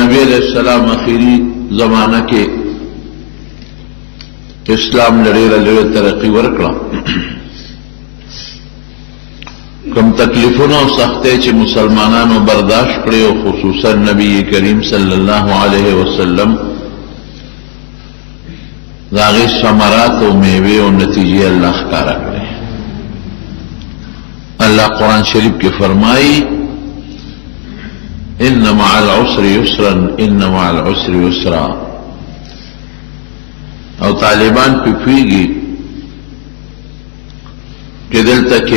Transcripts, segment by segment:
نبی علیہ السلام اخیری زمانہ کے اسلام لڑے ترقی ورکڑا کم تکلیفوں سختے چ مسلمانانو برداشت کرے خصوصا نبی کریم صلی اللہ علیہ وسلم داغی ثمرات و میوے و نتیجے اللہ کارا کرے. اللہ قرآن شریف کے فرمائی ان مع العسر یسرا ان مع العسر یسرا. اور طالبان پہ پھیگی کہ دل تک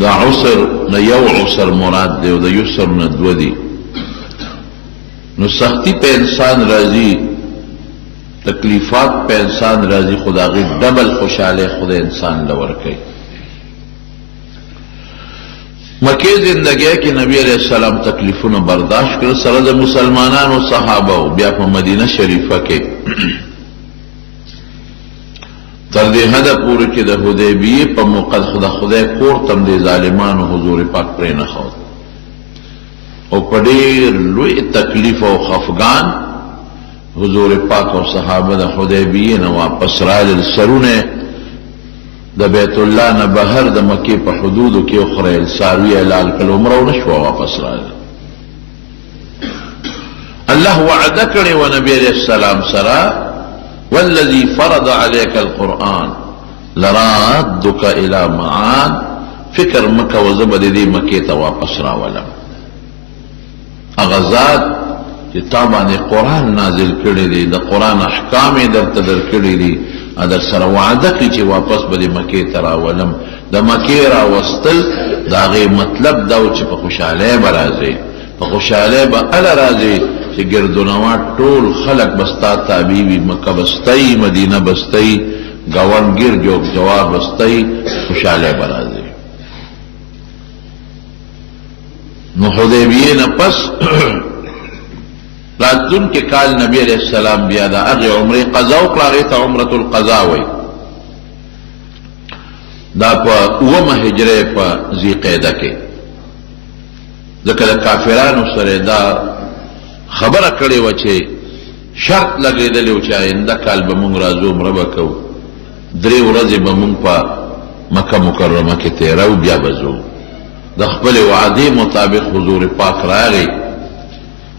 دا عسر نہ یو عسر مراد دے دا یسر نہ دو دی. نو سختی پہ انسان راضی تکلیفات پہ انسان راضی خدا غی ڈبل خوشحالے خدا انسان لور کئی. مکی زندگی کی نبی علیہ السلام تکلیفوں برداشت کر سرد مسلمانان و صحابہ بیا پا مدینہ شریفہ کے تردی حد پوری کی دا حدیبیہ پا موقع خدا کور تم دے ظالمان و حضور پاک پر نخواد او پدیر لوی تکلیف و خفگان حضور پاک و صحابہ دا حدیبیہ نہ واپس رال سرونے دا بیت اللہ نہ بہر دا مکی پا حدود کی اخرى ساروی علال کل عمرہ و نشوہ واپس رال. اللہ وعدہ کرے و نبی علیہ السلام سرا والذی فرض علیک القرآن لرادک الى معاد فکر مکہ و زبد دی مکی تا واپس راولم. اغزاد کہ تابان قرآن نازل کردی دی دا قرآن احکام در تدر کردی دی ادر سر وعدہ کی چی واپس بدی مکی تراولم. دا مکی راوستل دا غی مطلب داو چی پا خوشحالے برازی پا خوشحالے با علا رازی چی گردونوات طول خلق بستا تابیوی مکہ بستئی مدینہ بستئی گوان گر جو جواب بستئی خوشحالے برازی. نو حدیبیہ نپس راتون کے کال نبی علیہ السلام بیادا اغی عمر قضا اقراغیتا عمرت القضا وی دا پا اوم حجرے پا زی قیدہ کے ذکر کافرانو سر دا خبر کڑے وچے شرط لگے دلے وچا اندہ کال بمونگ رازو مربکو دری ورز بمونگ پا مکہ مکرمہ کے تیرو بیا بزو دا خپل وعدی مطابق حضور پاک راغی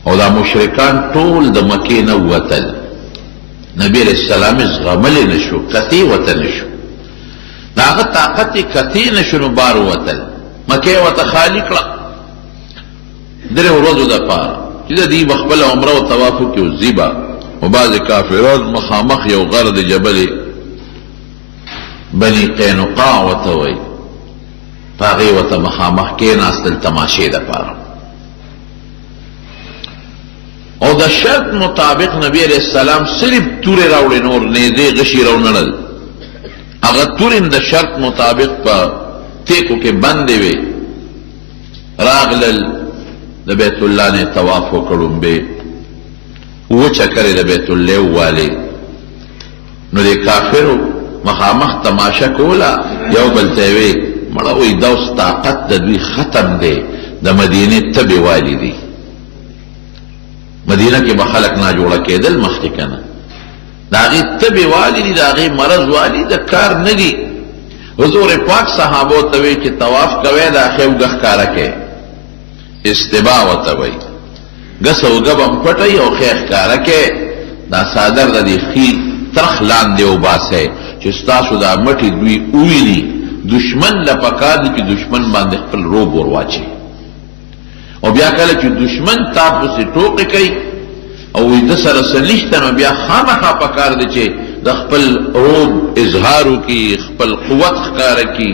او دا مشرکان طول دا مکی نووتل. نبی علیہ السلام ازغمل نشو کتی وطن نشو دا آغا طاقتی کتی نشو نبار وطل مکی وطا خالی کلا در روزو دا پار چیزا دی بخبل عمرہ و توافو کیو زیبا و بعض کافران مخامخ یو غرد جبل بنی قینقاع وطوئی پاغی وطا مخامخ کے ناستل تماشے دا پارا. او دا شرط مطابق نبی علیہ السلام صرف توری راوڑی نور نیزے غشی رو نرد اگر تورین دا شرط مطابق پا تیکو کے بندے وے راغلل دا بیت اللہ نے توافو کرن بے وہ چکرے دا بیت اللہ والے نو دے کافرو مخامخ تماشا کولا یو بلتاوے مڑاوی دوس طاقت دا دوی ختم دے دا مدینی تب والی دی. مدینہ کے بخلق نہ جوڑا کے دل مختی کنا داغی طب والی دی داغی مرض والی دا کار نگی. حضور پاک صحابو توی چی طواف کوئے دا خیو گخ کارا کے استباع و توی گسو گبم پٹی او خیخ کارا کے دا سادر دا دی خی ترخ لان دے و باس ہے چی ستاسو دا مٹی دوی اوی دی دشمن لپکار دی کی دشمن باندے خپل رو بورواچی او بیا کله چې دشمن تاسو سے ټوکې کوي او د سره سلیشتنو بیا خامخا پکار دی چې د خپل روب اظهارو کی خپل قوت ښکاره کی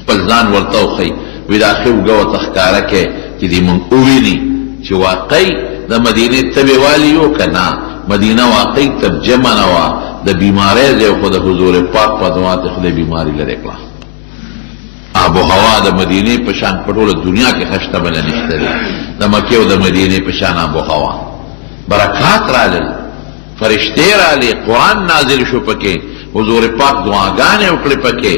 خپل ځان ورته وښي وی دا خو غو تخکاره کې چې دې مونږ وویني چې واقعي د مدینې تبه والی یو کنا مدینه واقعي ترجمه نه وا د بیماری ځای خو د حضور پاک په دعات خدای بیماری لري کړه. آب و ہوا دا مدینے پشان پٹول دنیا کے خشتہ بلا نشتری دا مکی و دا مدینے پشان آب و ہوا برکات رالل فرشتے رالے قرآن نازل شو پکے حضور پاک دعاگانے اکڑے پکے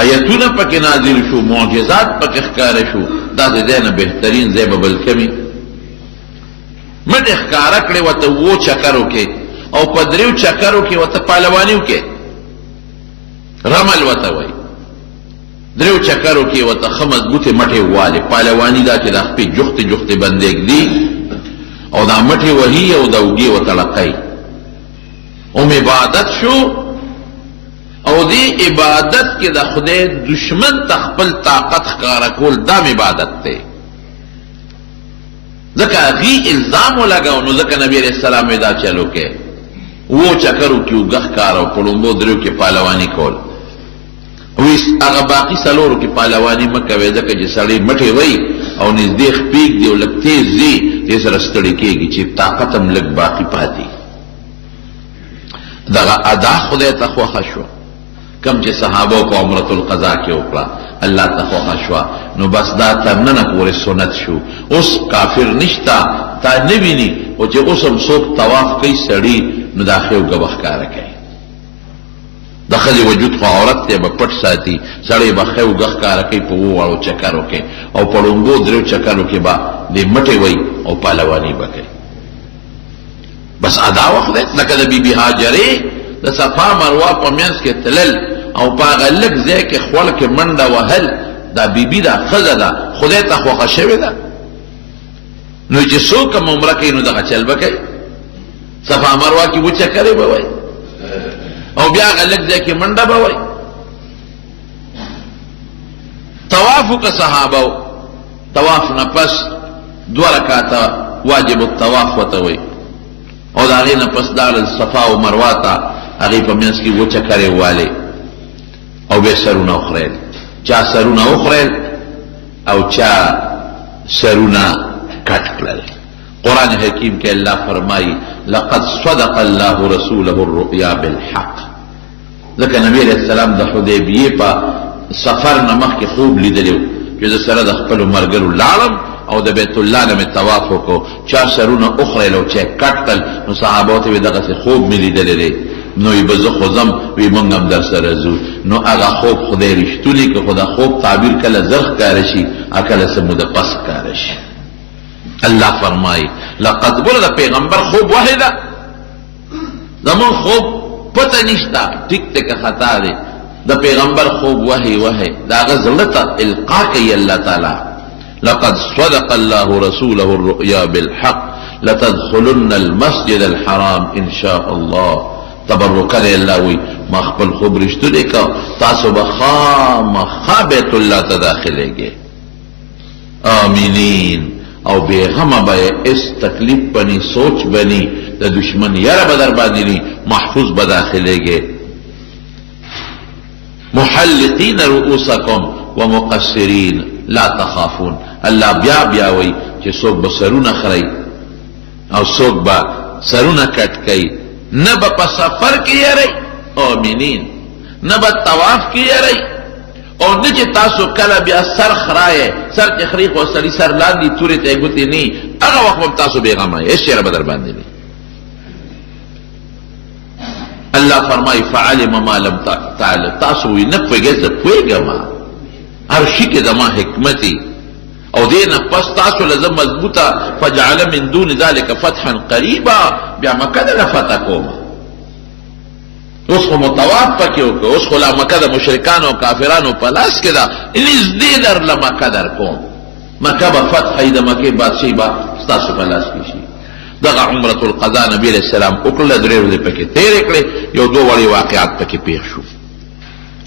آیتون پکے نازل شو معجزات پکے اخکار شو دا د دې نه بهترین ځای به بل کمي مټې ښکاره کړې ورته اوو چکرو کې او په دریو چکرو کې ورته پهلواني وکړې رمل ورته وایي دریو چکرو کې ورته ښه مضبوطې مټې والې پهلواني دا چې دا خپې جوختې جوختې بندې ږدي او دا مټې وهي او دا اوږې ورته لقی عبادت شو او دې عبادت کې د خدای دشمن ته خپل طاقت ښکاره کول دام عبادت دی ځکه هغې الزام ولګاو نو ځکه نبي علیه السلام یې دا چلو کې اوو چکرو کې اوږه ښکاره او په لومبو دریو کې پهلواني کول هغه باقي څلورو کې پهلواني مه کوئ ځکه چې سړی مټې وایي او نږدې خپېږ دي او لږ تیز ځي دې سره ستړي کېږي چې طاقت هم لږ باقي پاتې دغه ادا خدای ته خوښه شوه کم چې صحابو په عمرة القضا کې وکړه الله ته خوښه شوه نو بس دا تر ننه پورې سنت شو اوس کافر نشته تا نه ویني او چې اوس هم څوک طواف کوي سړي نو دا ښې اوږه به ښکاره کوي د ښځې وجود خو عورت دی به پټ ساتي سړی به ښې اوږه ښکاره کوي په اوو واړو چکرو کې او په ړومبو دریو چکرو کې به دې مټې وایي او پهلواني به کوي بس ادا وخت دی لکه د بیبي هاجرې د صفا مروه په منځ کې تلل او په هغه لږ ځای کې خوړ کې منډه وهل دا بیبي دا ښځه ده خدای ته خوښه شوې ده نو چې څوک هم عمره کوي نو دغه چل به کوي صفا مروه کې وچکرې به وایي او بیا هغه لږ ځای کې منډه به وایي طواف وکړه صحابو طواف نه پس 2 رکعاته واجب الطواف ورته وایي او د هغې نه پس لاړل صفا او مروه ته هغې په منځ کې وچکرې والې او بیا سرونه وخریل چا سرونه وخریل او چا سرونه کټ کړل قرآن حکیم کې الله فرمایي لقد صدق الله رسوله الرؤيا بالحق ځکه نبی علیه السلام د حدیبیې په سفر نه مخکې خوب لیدلی و چې زه سره د خپلو ملګرو لاړم او د بیت الله نه مې طواف وکړو چا سرونه وخریل او چا یې کټ کړل نو صحابو ته وایي دغسې خوب مې لیدلی دی نو وی به زه خو ځم وی موږ هم در سره ځو نو هغه خوب خدای رښتونی که خو د خوب تعبیر کله زر ښکاره شي کله څه موده پس ښکاره شي الله فرمایي لقد ګوره د پیغمبر خوب وحی ده زمون خوب پته نشته ټیک ته که خطا دی د پیغمبر خوب وحی د هغه زړه ته القا کوي الله تعالی لقد صدق الله رسوله الرؤيا بالحق لتدخلن المسجد الحرام ان شاء الله تبرک دی الله وی ما خپل خوب رښتونی که تاسو به خامخا بیت الله ته داخلیږئ آمینین او بېغمه به اس تکلیف بنی سوچ بنی د دشمن یره به در باندې نی محفوظ به داخلیږئ محلقین رؤوسکم ومقصرین لا تخافون الله بیا وی چې څوک به سرونه خرئ او څوک به سرونه کټ کوي نه به په سفر کې یری آمینین نه به طواف کې یری او نه چې تاسو کله بیا سر خرایې سر چې خري خو سړي سر لاندې تورې ته یې ګوتې نه هغه وخت به تاسو بېغمه یې هېڅ چېره به در باندې نه الله فرمایي فعلم ما لم تعلم تاسو وایي نه پوهېږئ زه پوهېږم هر شي کې زما حکمتي او دې نه پس تاسو له زه مضبوطه فجعل من دون ذلك فتحا قریبا بیا مکه دله فتح کوم اوس خو مطواف پکې وکړه اوس خو لا مکه د مشرکانو او کافرانو په لاس کې ده نږدې درله مکه در کوم مکه به فتح د مکې بادشاهي به ستاسو په لاس کې شي دغه عمرة القضا نبي علیه السلام وکړله 3 ورځې پکې تېرې کړې یو 2 وړې واقعات پکې پیښ شو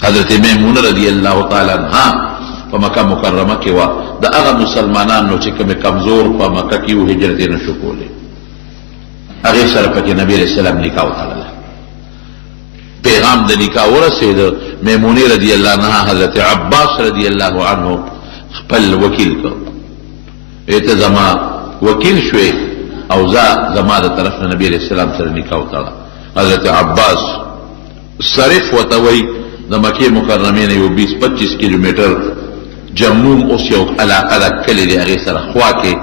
حضرت میمونه رضی الله تعالی عنها په مکه مکرمه کې وه د هغه مسلمانانو چې کومې کمزور په مکه کې وو هجرت یې نشو کولی هغې سره پکې نبي علیه السلام نکاح وتړله پیغام د نکاح ورسېده میمونې رضی الله عنها حضرت عباس رضی الله عنه خپل وکیل کړ ته زما وکیل شوې او زما د طرف نه نبي علیه السلام سره نکاح وتړه حضرت عباس صرف ورته وایي د مکې مکرمې نه یو 20-25 کیلومیټر جموم اوس یو علاقه ده کلی دی هغې سره خوا کې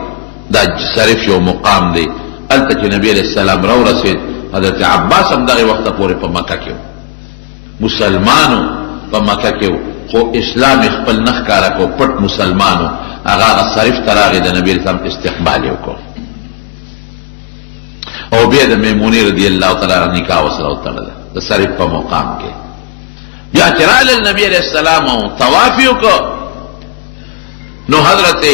دا صرف یو مقام دی هلته چې نبي علیه السلام راورسېد حضرت عباس هم دغې وخته پورې په مکه کې مسلمانو په مکه کې خو اسلام خپل نه ښکاره کو پټ مسلمانو هغه صرف تراغی د نبی اسلام استقبال وکړو او بیا د میمونې رضی الله تعالی عنها نکاح وسره وتړل د صرف په مقام کې. بیا چې راغلل نبی علیہ السلام او طواف وکړو نو حضرت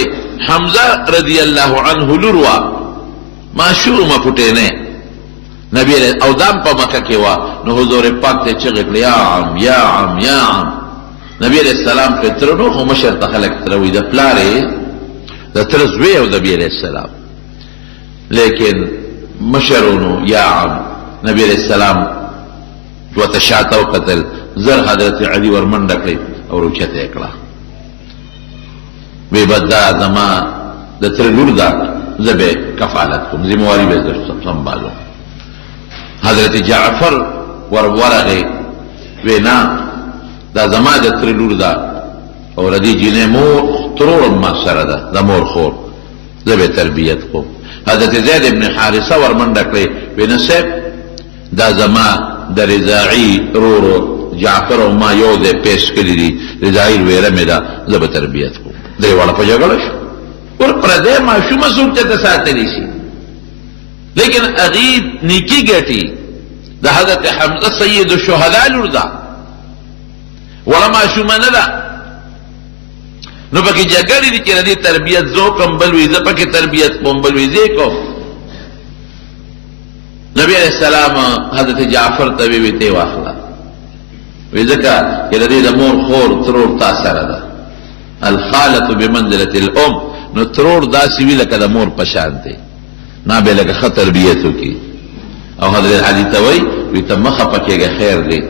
حمزه رضی الله عنه لوروا معشومه پټینه نبی او دام په مکه کې وا نو حضور پاک ته چغې کړې یا عم یا عم یا عم. نبی علیہ السلام په ترنو خو مشر ته خلک تروي د پلارې د تر زوی او نبی علیہ السلام لیکن مشرونو یا عم. نبی علیہ السلام وتشاتو قتل زر حضرت علی ورمنډه کړې او روچته کړه وی بدا زما د تر لور دا زبه کفالت کوم ذمہواری به در سنبالو. حضرت جعفر ورغه وینا دا زما د تر لور دا او ردی جنې مور ترور ما سره ده د مور خور زبه تربیت کوم. حضرت زید ابن حارثه ورمنډه کړې وینا سیب دا زما د رضاعی رورو جعفر او ما یو دې پیش کړی دي رضاعی ویره مې دا زبه تربیت کوم. درې واړه په جګړه شو ور پردې معشومه څوک ته ساتلی شي لیکن اغیب نیکی ګټي د حضرت حمزه سید الشهداء لور ده ولا معشومه نه ده نو پکې جګړې دي چې ردی تربیت زو کم بل وي زه پکې تربیت کوم بل وي زه کوم. نبی علیہ السلام حضرت جعفر ته وی ته واخلا وی ځکه چې ردی د مور خور ترور تا سره ده الخالة بمنزلة الام نو ترور داسې وی لکه د مور په شان دی نه به لکه ښه تربیت وکړي. او حضرت علي ته وی ته مخه پکېږه خیر دی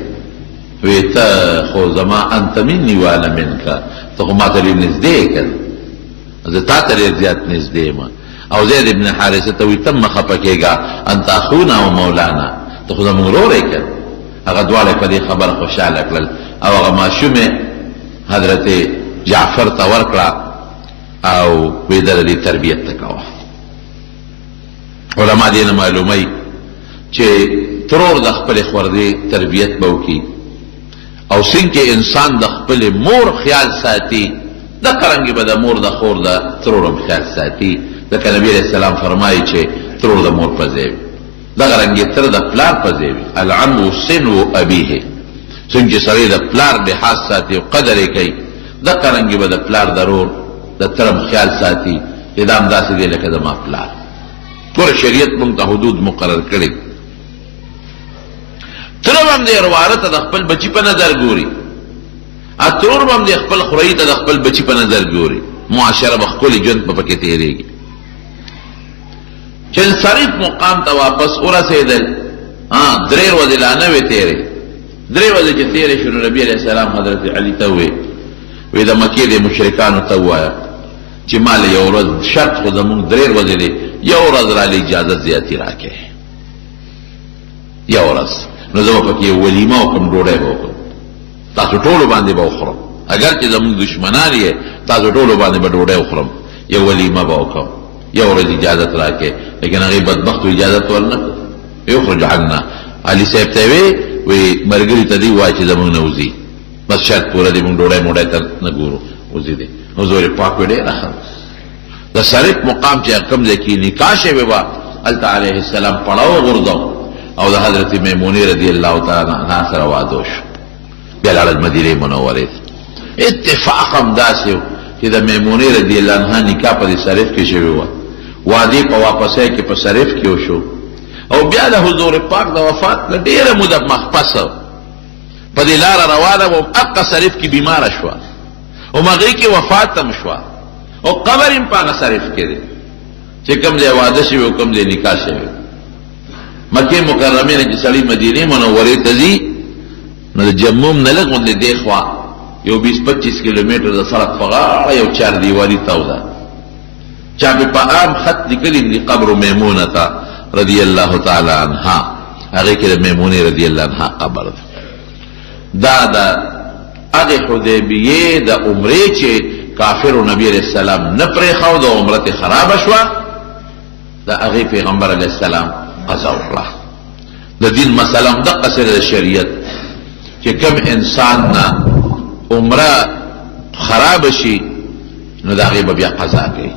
وی ته خو زما انت مني وانا منک ته خو ما ته ډېر نږدې کړ زه تا ته ډېر زیات نږدې یم. او زید ابن حارثه ته وی ته مخه پکېږه انت اخونا و مولانا ته خو زموږ ورور یې کړ. هغه دواړه په دې خبره خوشحاله کړل او هغه ماشومې حضرت جعفر ته ورکړه او وی د دې تربیت ته کوه. علما دې نه معلوموي چې ترور د خپل خوردې تربیت به وکړي او څنګه انسان د خپل مور خیال ساتي د قرنګي به د مور د خور د ترور خیال ساتي. ځکه نبی علیہ السلام فرمایي چې ترور د مور په ځای د قرنګي تر د پلار په ځای العم سن ابيه څنګه سړی د پلار لحاظ ساتي او قدر یې کوي د قرنګي به د پلار ضرور د ترم خیال ساتي ادم داسې دی لکه د ما پلار. ټول شریعت موږ ته حدود مقرر کړي. ترور هم د ورواره ته د خپل بچی په نظر ګوري ا ترور هم د خپل خوري ته د خپل بچی په نظر ګوري. معاشره به خپل ژوند په پکې تیریږي. چې صریف مقام ته واپس ورسېدل درې ورځې لا نه وې تیرې درې ورځې چې تیرې شو نبی علیہ السلام حضرت علي ته وی د مکې د مشرکانو ته ووایه چې ما له یو ورځ شرط خو زمونږ درې ورځې دی یو ورځ راله اجازت زیاتې راکړې یو ورځ نو زه به پکې ولیمه وکړم ډوډۍ به وکړم تاسو ټولو باندې به وخورم اگر چې زمونږ دشمنان یې تاسو ټولو باندې به ډوډۍ وخورم یو ولیمه به وکړم یو ورځ اجازت راکړې لیکن هغې بدبختو اجازت ورنه کړ یخرج عنا. علي صاحب ته وی ملګري ته دې ووایه چې زمونږ نه وځي بس شرط پوره دی مونږ ډوډۍ موډۍ ته نه ګورو وځي دی. حضور پاک وی ډېره ښه د صریف مقام چې کوم ځای کې نکاح شوې وه هلته علیه السلام پړاو غورځو او د حضرت میمونې رضی الله تعالی عنها سره واده شو. بیا لاړل مدینې منورې ته. اتفاق هم داسې و چې د میمونې رضی الله عنها نکاح په دې صریف کې شوې وه وادي په واپسۍ کې په صریف کې وشو او بیا د حضور پاک د وفات نه ډېره موده مخپس په دې لاره روانه وه اقا صریف کې بیماره شوه او هغې کې وفات هم شوه او قبر هم په هغه صریف کې دی چې کوم ځای واده شوي او کوم ځای نکاح شوي. مکې مکرمې نه چې سړی مدینې منورې ته ځي نو د جموم نه لږ غوندې دې خوا یو 20-25 کیلومتر د سړک په غاړه یو چاردیوالي تاو ده چا پې په عام خط لیکلي دي قبر میمونة رضی الله تعالی عنها هغې کې د میمونې رضی الله عنها قبر ده. دا د هغې حدیبیې د عمرې چې کافرو نبی علیہ السلام نه پرېښود او عمرت خرابه شوه د هغې پیغمبر علیہ السلام قضا وکړه. د دین مسله هم دقسې د شریعت چې کوم انسان نه عمره خراب شي نو دا هغې به بیا قضا کوي.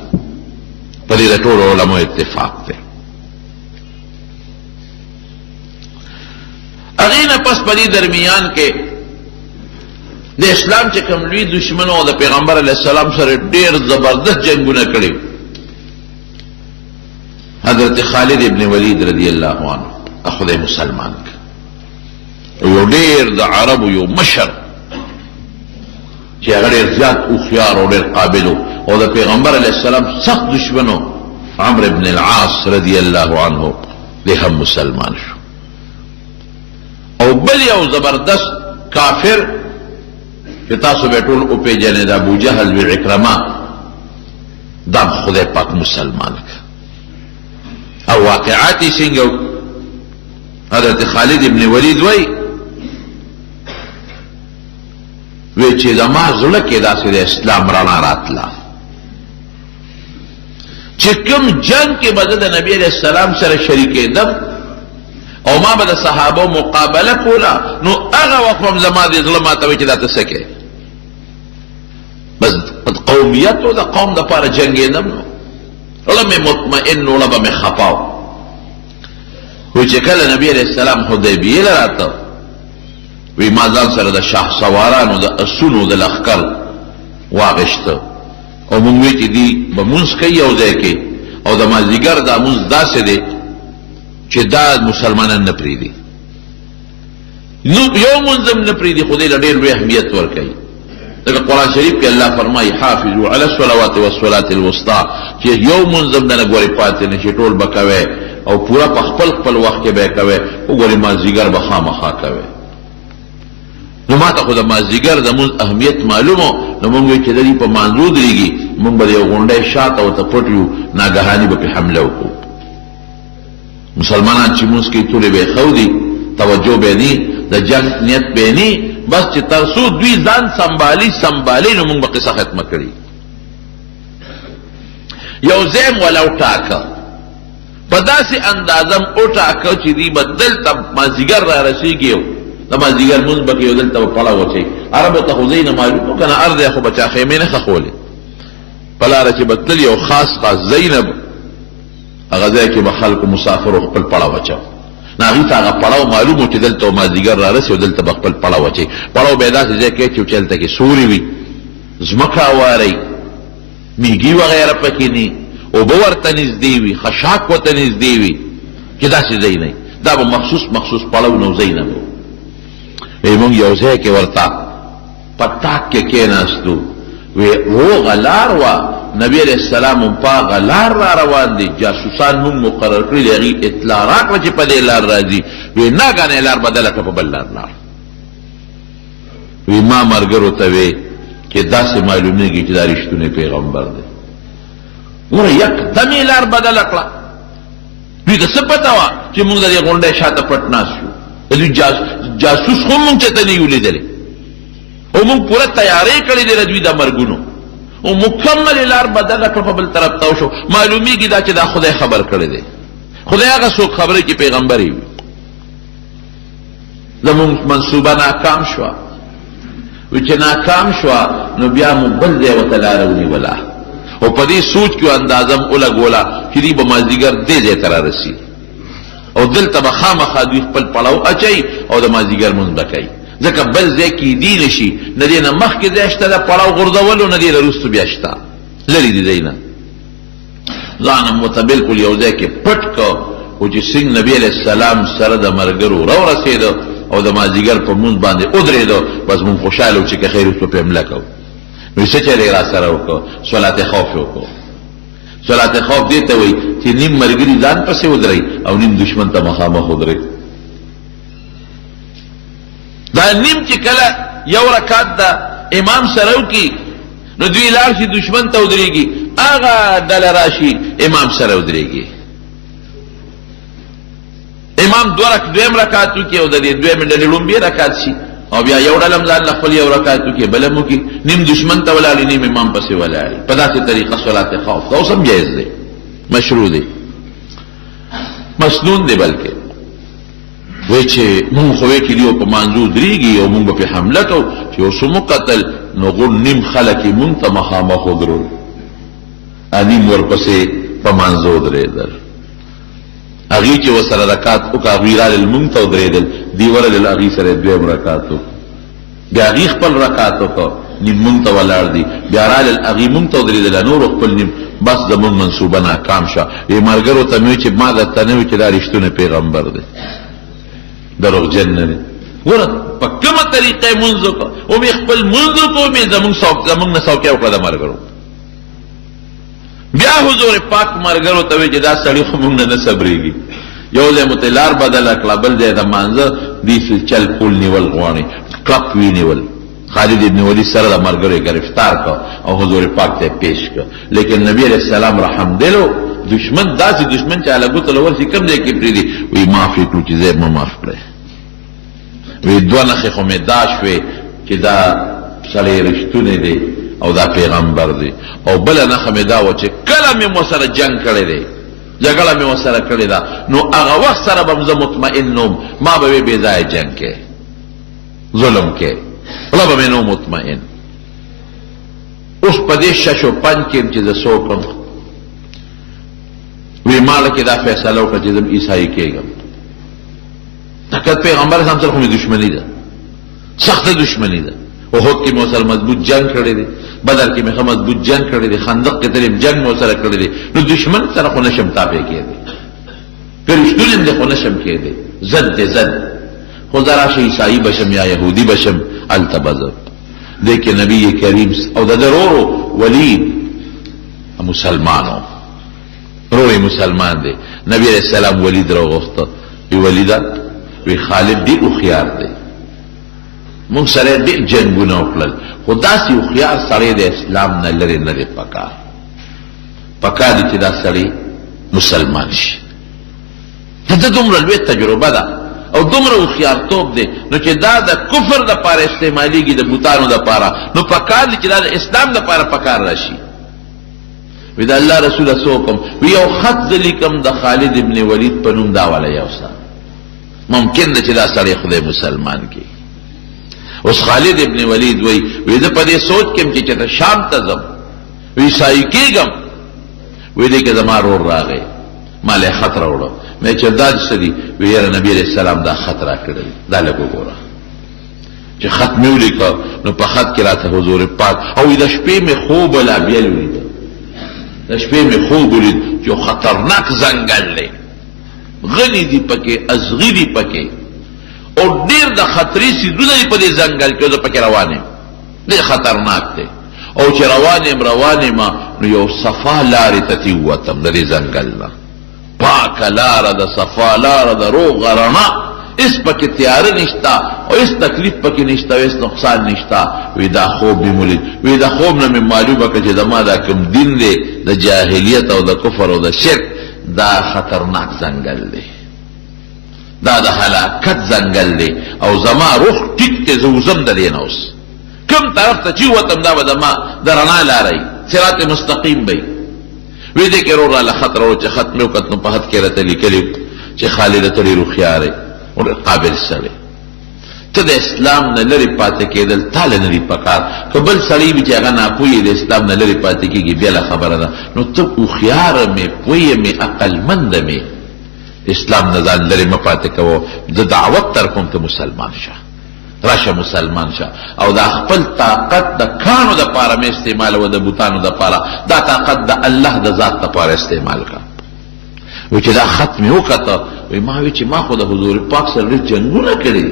په دې د ټولو علماو اتفاق دی. هغې نه پس په دې درمیان کې د اسلام چې کوم لوی دشمن او د پیغمبر علیه السلام سره ډېر زبردست جنګونه کړي. حضرت خالد ابن ولید رضی الله عنه خدای مسلمان که یو ډېر د عربو یو مشر چې هغه ډېر زیات هوښیار او ډېر قابل او د پیغمبر علیه السلام سخت دشمن و. عمرو ابن العاص رضی الله عنه دی هم مسلمان شو. او بل یو زبردست کافر چې تاسو به ټول وپېژنئ د ابوجهل و عکرمه دا خدای پاک مسلمان که. او واقعات یې څنګه حضرت خالد ابن ولید وایي چې زما زړه کې داسې د اسلام رڼا راتله چې کوم جنگ کې به زه د نبي علیه السلام سره شریکېدم او ما به د صحابو مقابله کوله نو هغه وخت هم زما د زړه ماته وایي چې دا ته څه کوې بس قومیت و د قوم دپاره جنګېدم نو زړه مې مطمئن و زړه به مې خفا و. وایي چې کله نبي علیه السلام حدیبیې له راته وی ما ځان سره د شاه سوارانو د اسونو د لښکر واغېسته او مونږ وی چې دي به مونځ کوي یو ځای کې او د مازدیګر دا مونځ داسې دی چې دا مسلمانان نه پرېږدي. نو یو مونځ هم نه پرېږدي خو دې له ډېر لوی اهمیت ورکوي. ځکه قرآن شریف کې الله فرمایي حافظو علی الصلوات والصلاة الوسطی چې یو مونځ هم نه ګورې پاتې نه شي ټول به کوئ او پوره په خپل وخت کې به یې کوئ. وګورې مازدیګر به خامخا کوئ. نو ما ته خو د مازدیګر د مونځ اهمیت معلومو نو مونږ وایي چې د دې په مانځو درېږي مونږ به د یو غونډۍ شاته ورته پټ یو ناګهاني به پرې حمله وکړو. مسلمانان چې مونځ کوي ټولې به یې ښودي توجه به یې ني د جنګ نیت به یې ني بس چې تر څو دوی ځان سنبالي نو مونږ به قصه ختمه کړي. یو ځای م وله وټاکه په داسې اندازه م وټاکه چې دوی به دلته مازدیګر را رسېږي د مازدیګر مونځ به کوي او دلته به پړه وچوي. عربو ته خو ځای نه معلوم و که نه هر ځای خو به چا خیمې نه ښخولې په لاره چې به تلل یو خاص ځای نه هغه ځای کې به خلکو مسافرو خپل پړه وچو. نه هغوی ته هغه پړاو معلوم و چې دلته مازدیګر را رسي او دلته به خپل پړه وچوي. پړاو به یې داسې ځای کې اچوي چې هلته کې سوري وي ځمکه هوارئ میږي وغیره پکې ني اوبه ورته نږدې وي خشاک ورته نږدې وي چې داسې ځای نه دا به مخصوص پړاو نو ځای نه و. مونږ یو ځای کې ورته په تاک کې کېناستو روغه لار وه نبي علیه السلام هم په هغه لار را روان دي جاسوسان مونږ مقرر کړي دي هغې اطلاع راکړه چې په دې لار راځي. وی ناګانې لار بدله کړه په بل لار لاړ. وی ما ملګرو ته وی چې داسې معلومېږي چې دا رښتونی پیغمبر دی. ګوره یکدم یې لار بدله کړه. دوی ته څه پته وه چې مونږ د دې غونډۍ شاته پټ ناست یو. دوی جاسوس خو مونږ چېرته نه یو لیدلی او مونږ پوره تیاری کړې دی د دوی د مرګونو او مکمل لار بدله کړه په بل طرف ته وشو. معلومیږي دا چې دا خدای خبر کړی دی. خدای هغه څوک خبرې چې پیغمبر یې وي. زمونږ منصوبه ناکام شوه. وی چې ناکام شوه نو بیا مو بل ځای ورته لاره ونیوله او په دې سوچ کې اندازه م ولګوله چې دوی به مازدیګر دې ځای ته رارسي او دلته به خامخا دوی خپل پړاو اچوي او د مازدیګر مونځ به کوي. ځکه بل ځای کې دی نه شي نه دې نه مخکې ځای شته د پړاو غورځولو نه دې له وروستو بیا شته لرې دي ځای نه. ځان هم ورته بلکل یو ځای کې پټ کړه او چې څنګه نبي علیه السلام سره د ملګرو راورسېده او د مازدیګر په مونځ باندې ودرېده بس مونږ خوشحاله وو چې که خیر وروستو پې حمله کوو. نو څه چلې را سره وکړو صلات خوف وکړو. صلات خوف دې ته وایي چې نیم ملګري ځان پسې ودرئ او نیم دشمن ته مخامخ ودرئ. دا نیم چې کله یو رکعت د امام سره وکړي نو دوی لاړ شي دشمن ته ودرېږي هغه ډله راشي امام سره ودرېږي. امام دویم رکعت وکړي او د دې دویمې ډلې لومبي رکعت شي او بیا یو ډله هم ځان له خپل یو رکعت وکړي بله هم وکړي نیم دشمن ته ولاړي نیم امام پسې ولاړي. په داسې طریقه صلات خوف دا اوس هم جایز دی مشروع دی مسنون دی. بلکې وی چې مونږ خو وی چې دیو په مانځو درېږي او مونږ به پې حمله کوو چې اوس مو قتل نو غون نیم خلک یې مونږ ته مخامخ ودرول انیم ورپسې په مانځو درېدل هغې چې ورسره رکات وکړه هغوی رالل مونږ ته ودرېدل دوی ورغلل هغې سره دویم رکات وکړو بیا هغې خپل رکات وکړو نیم مونږ ته ولاړ دي بیا رالل هغې مونږ ته ودرېدل نورو خپل نیم بس زمونږ منصوبه ناکام شوه ملګرو ته مې وایي چې ما درته نه وي چې دا رښتونی پیغمبر دی دروغجن نه دی ګوره په کومه طریقه یې مونځ وکړو ومې خپل مونځ وکړو ومې زمونږ نه څوکۍ وکړه د ملګرو بیا حضور پاک ملګرو ته وایي چې دا سړي خو مونږ نه صبرېږي یو ځای مو ته لار بدله کړه بل ځای د مانځه دې چل پول نیول غواړي کلپ وینیول خالد ابن ولید سره د ملګرو یې گرفتار کړ او حضور پاک ته پیش کړ لیکن نبی علیه السلام رحم دلو دشمن داسې دشمن چې هله ګوته له ورسي کوم ځای کې پرېږدي وایي معاف یې کړو چې ځای مه معاف کړی وی دوه نښې خو مې دا شوې چې دا سړی رښتونی دی او دا پیغمبر دی او بله نښه مې دا وه چې کله مې ورسره جنګ کړی دی جګړه مې ورسره کړې ده نو هغه وخت سره به زه مطمئن نوم ما به وی بې ځایه جنګ کې ظلم کې ولا به مې نو مطمئن اوس په دې شش و پنج کې چې زه څه وکړم وی ماله کې دا فیصله وکړه چې زه عیسایي کېږم حقیقت پیغمبر اسلام سره خو مې دشمني ده سخته دشمني ده احد کې مې ورسره مضبوط جنګ کړی دی بدر کې مې ښه مضبوط جنګ کړی دی خندق کې تلیم جنګ مې ورسره کړی دی نو دشمن سره خو نشم تابع کېدی که رښتونی م دی خو نشم کېدی ضد دی ضد خو زه راشه عیسایي بشم یا یهودي بشم هلته به زه دی کې نبی کریم او د ده رورو ولید مسلمانو رور مسلمان دی نبی علیه السلام ولید راوغوښته وی ولیده وی خالد ډېر هوښیار دی مونږ سره ډېر جنګونه وکړل خو داسې هوښیار سړی د اسلام نه لرې نه دی پکار دی چې دا سړی مسلمان شي د ده دومره لوی تجربه ده او دومره هوښیارتوب دی نو چې دا د کفر دپاره استعمالیږي د بوتانو دپاره نو پکار دی چې دا د اسلام دپاره پکار راشي وی د الله رسوله څه وکړم وی یو خط زه لیکم د خالد ابن ولید په نوم دا والا یو څه ممکن ده چې دا سړی خدای مسلمان کی اوس خالد ابن ولید وی زه په دې سوچ کې یم چې چېرته شام ته ځم وی عیسایي کېږم وی دی کې زما رور راغی ما له خط راوړه مې چې دا څه دي وی یاره نبي علیه السلام دا خط راکړی دا لږ وګوره چې خط مې ولیکه نو په خط کې راته حضور پاک او د شپې مې خوب الابیل ولیده د شپې مې خوب ولید چې خطرناک ځنګل دی غنی دی پکې ازغی دی پکې او ډیر د خطرې سیدونه دی په دې ځنګل کې زه پکې روان یم ډېر خطرناک دی او چې روان یم نو یو صفا لارې ته تې ووتم د دې ځنګل نه پاکه لاره د صفا لاره د روغه رڼا هېڅ پکې تیاره نشته او هېڅ تکلیف پکې نشته او هېڅ نقصان نشته وی دا خوب مې ولید وی د خوب نه مې معلومه کړه چې زما دا کوم دین دی د جاهلیت او د کفر او د شرک دا خطرناک ځنګل دی دا د هلاکت ځنګل دی او زما روح ټیټ دی زه وځم د دې نه اوس کوم طرف ته چې وتم دا به زما د رڼا لاره وي صراط مستقیم به وی دې کې رور راله خط راوړه چې خط مې وکت نو په خط کې راته لیکلي چې خالد ته ډېر هوښیار دی او ډېر قابل سړی ته د اسلام نه لرې پاتې کېدل تاله نه دي پکار که بل سړی وي چې هغه ناپوهي د اسلام نه لرې پاتې کېږي بېله خبره ده نو ته هوښیاره مې پوهه مې عقلمنده مې اسلام نه ځان لرې مه پاتې کوو د دعوت در کوم ته مسلمان شه راشه مسلمان شه او دا خپل طاقت د کانو دپاره مې استعمالوه د بوتانو دپاره دا طاقت د الله د ذات دپاره استعمال کړه وی چې دا خط مې وکته وی ما وی چې ما خو د حضور پاک سره ډېر جنګونه کړي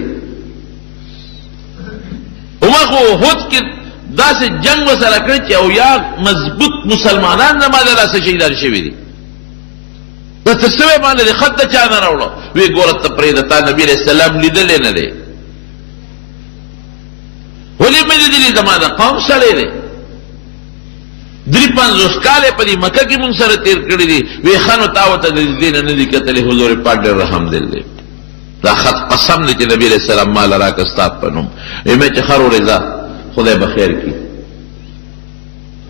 وما خو احد کې داسې جنګ ورسره کړی چې او یا مضبوط مسلمانان زما د لاسه شهیدان شوي دي دا ته څه وی باندې خط د چا نه راوړه وی ګوره ته پرېږده تا نبي علیه السلام لیدلی نه دی ولې مې لیدلي زما د قوم سړی دی 53 کاله په دې مکه کې مونږ سره تېر کړي دي وی ښه نو تا ورته د دې نه دي کتلې حضور پاک ډېر رحم دل دی دا خط قسم دی چې نبی علیه السلام مال راکړه ستا په نوم وی مې چې ښه ورځه خدای به خیر کړي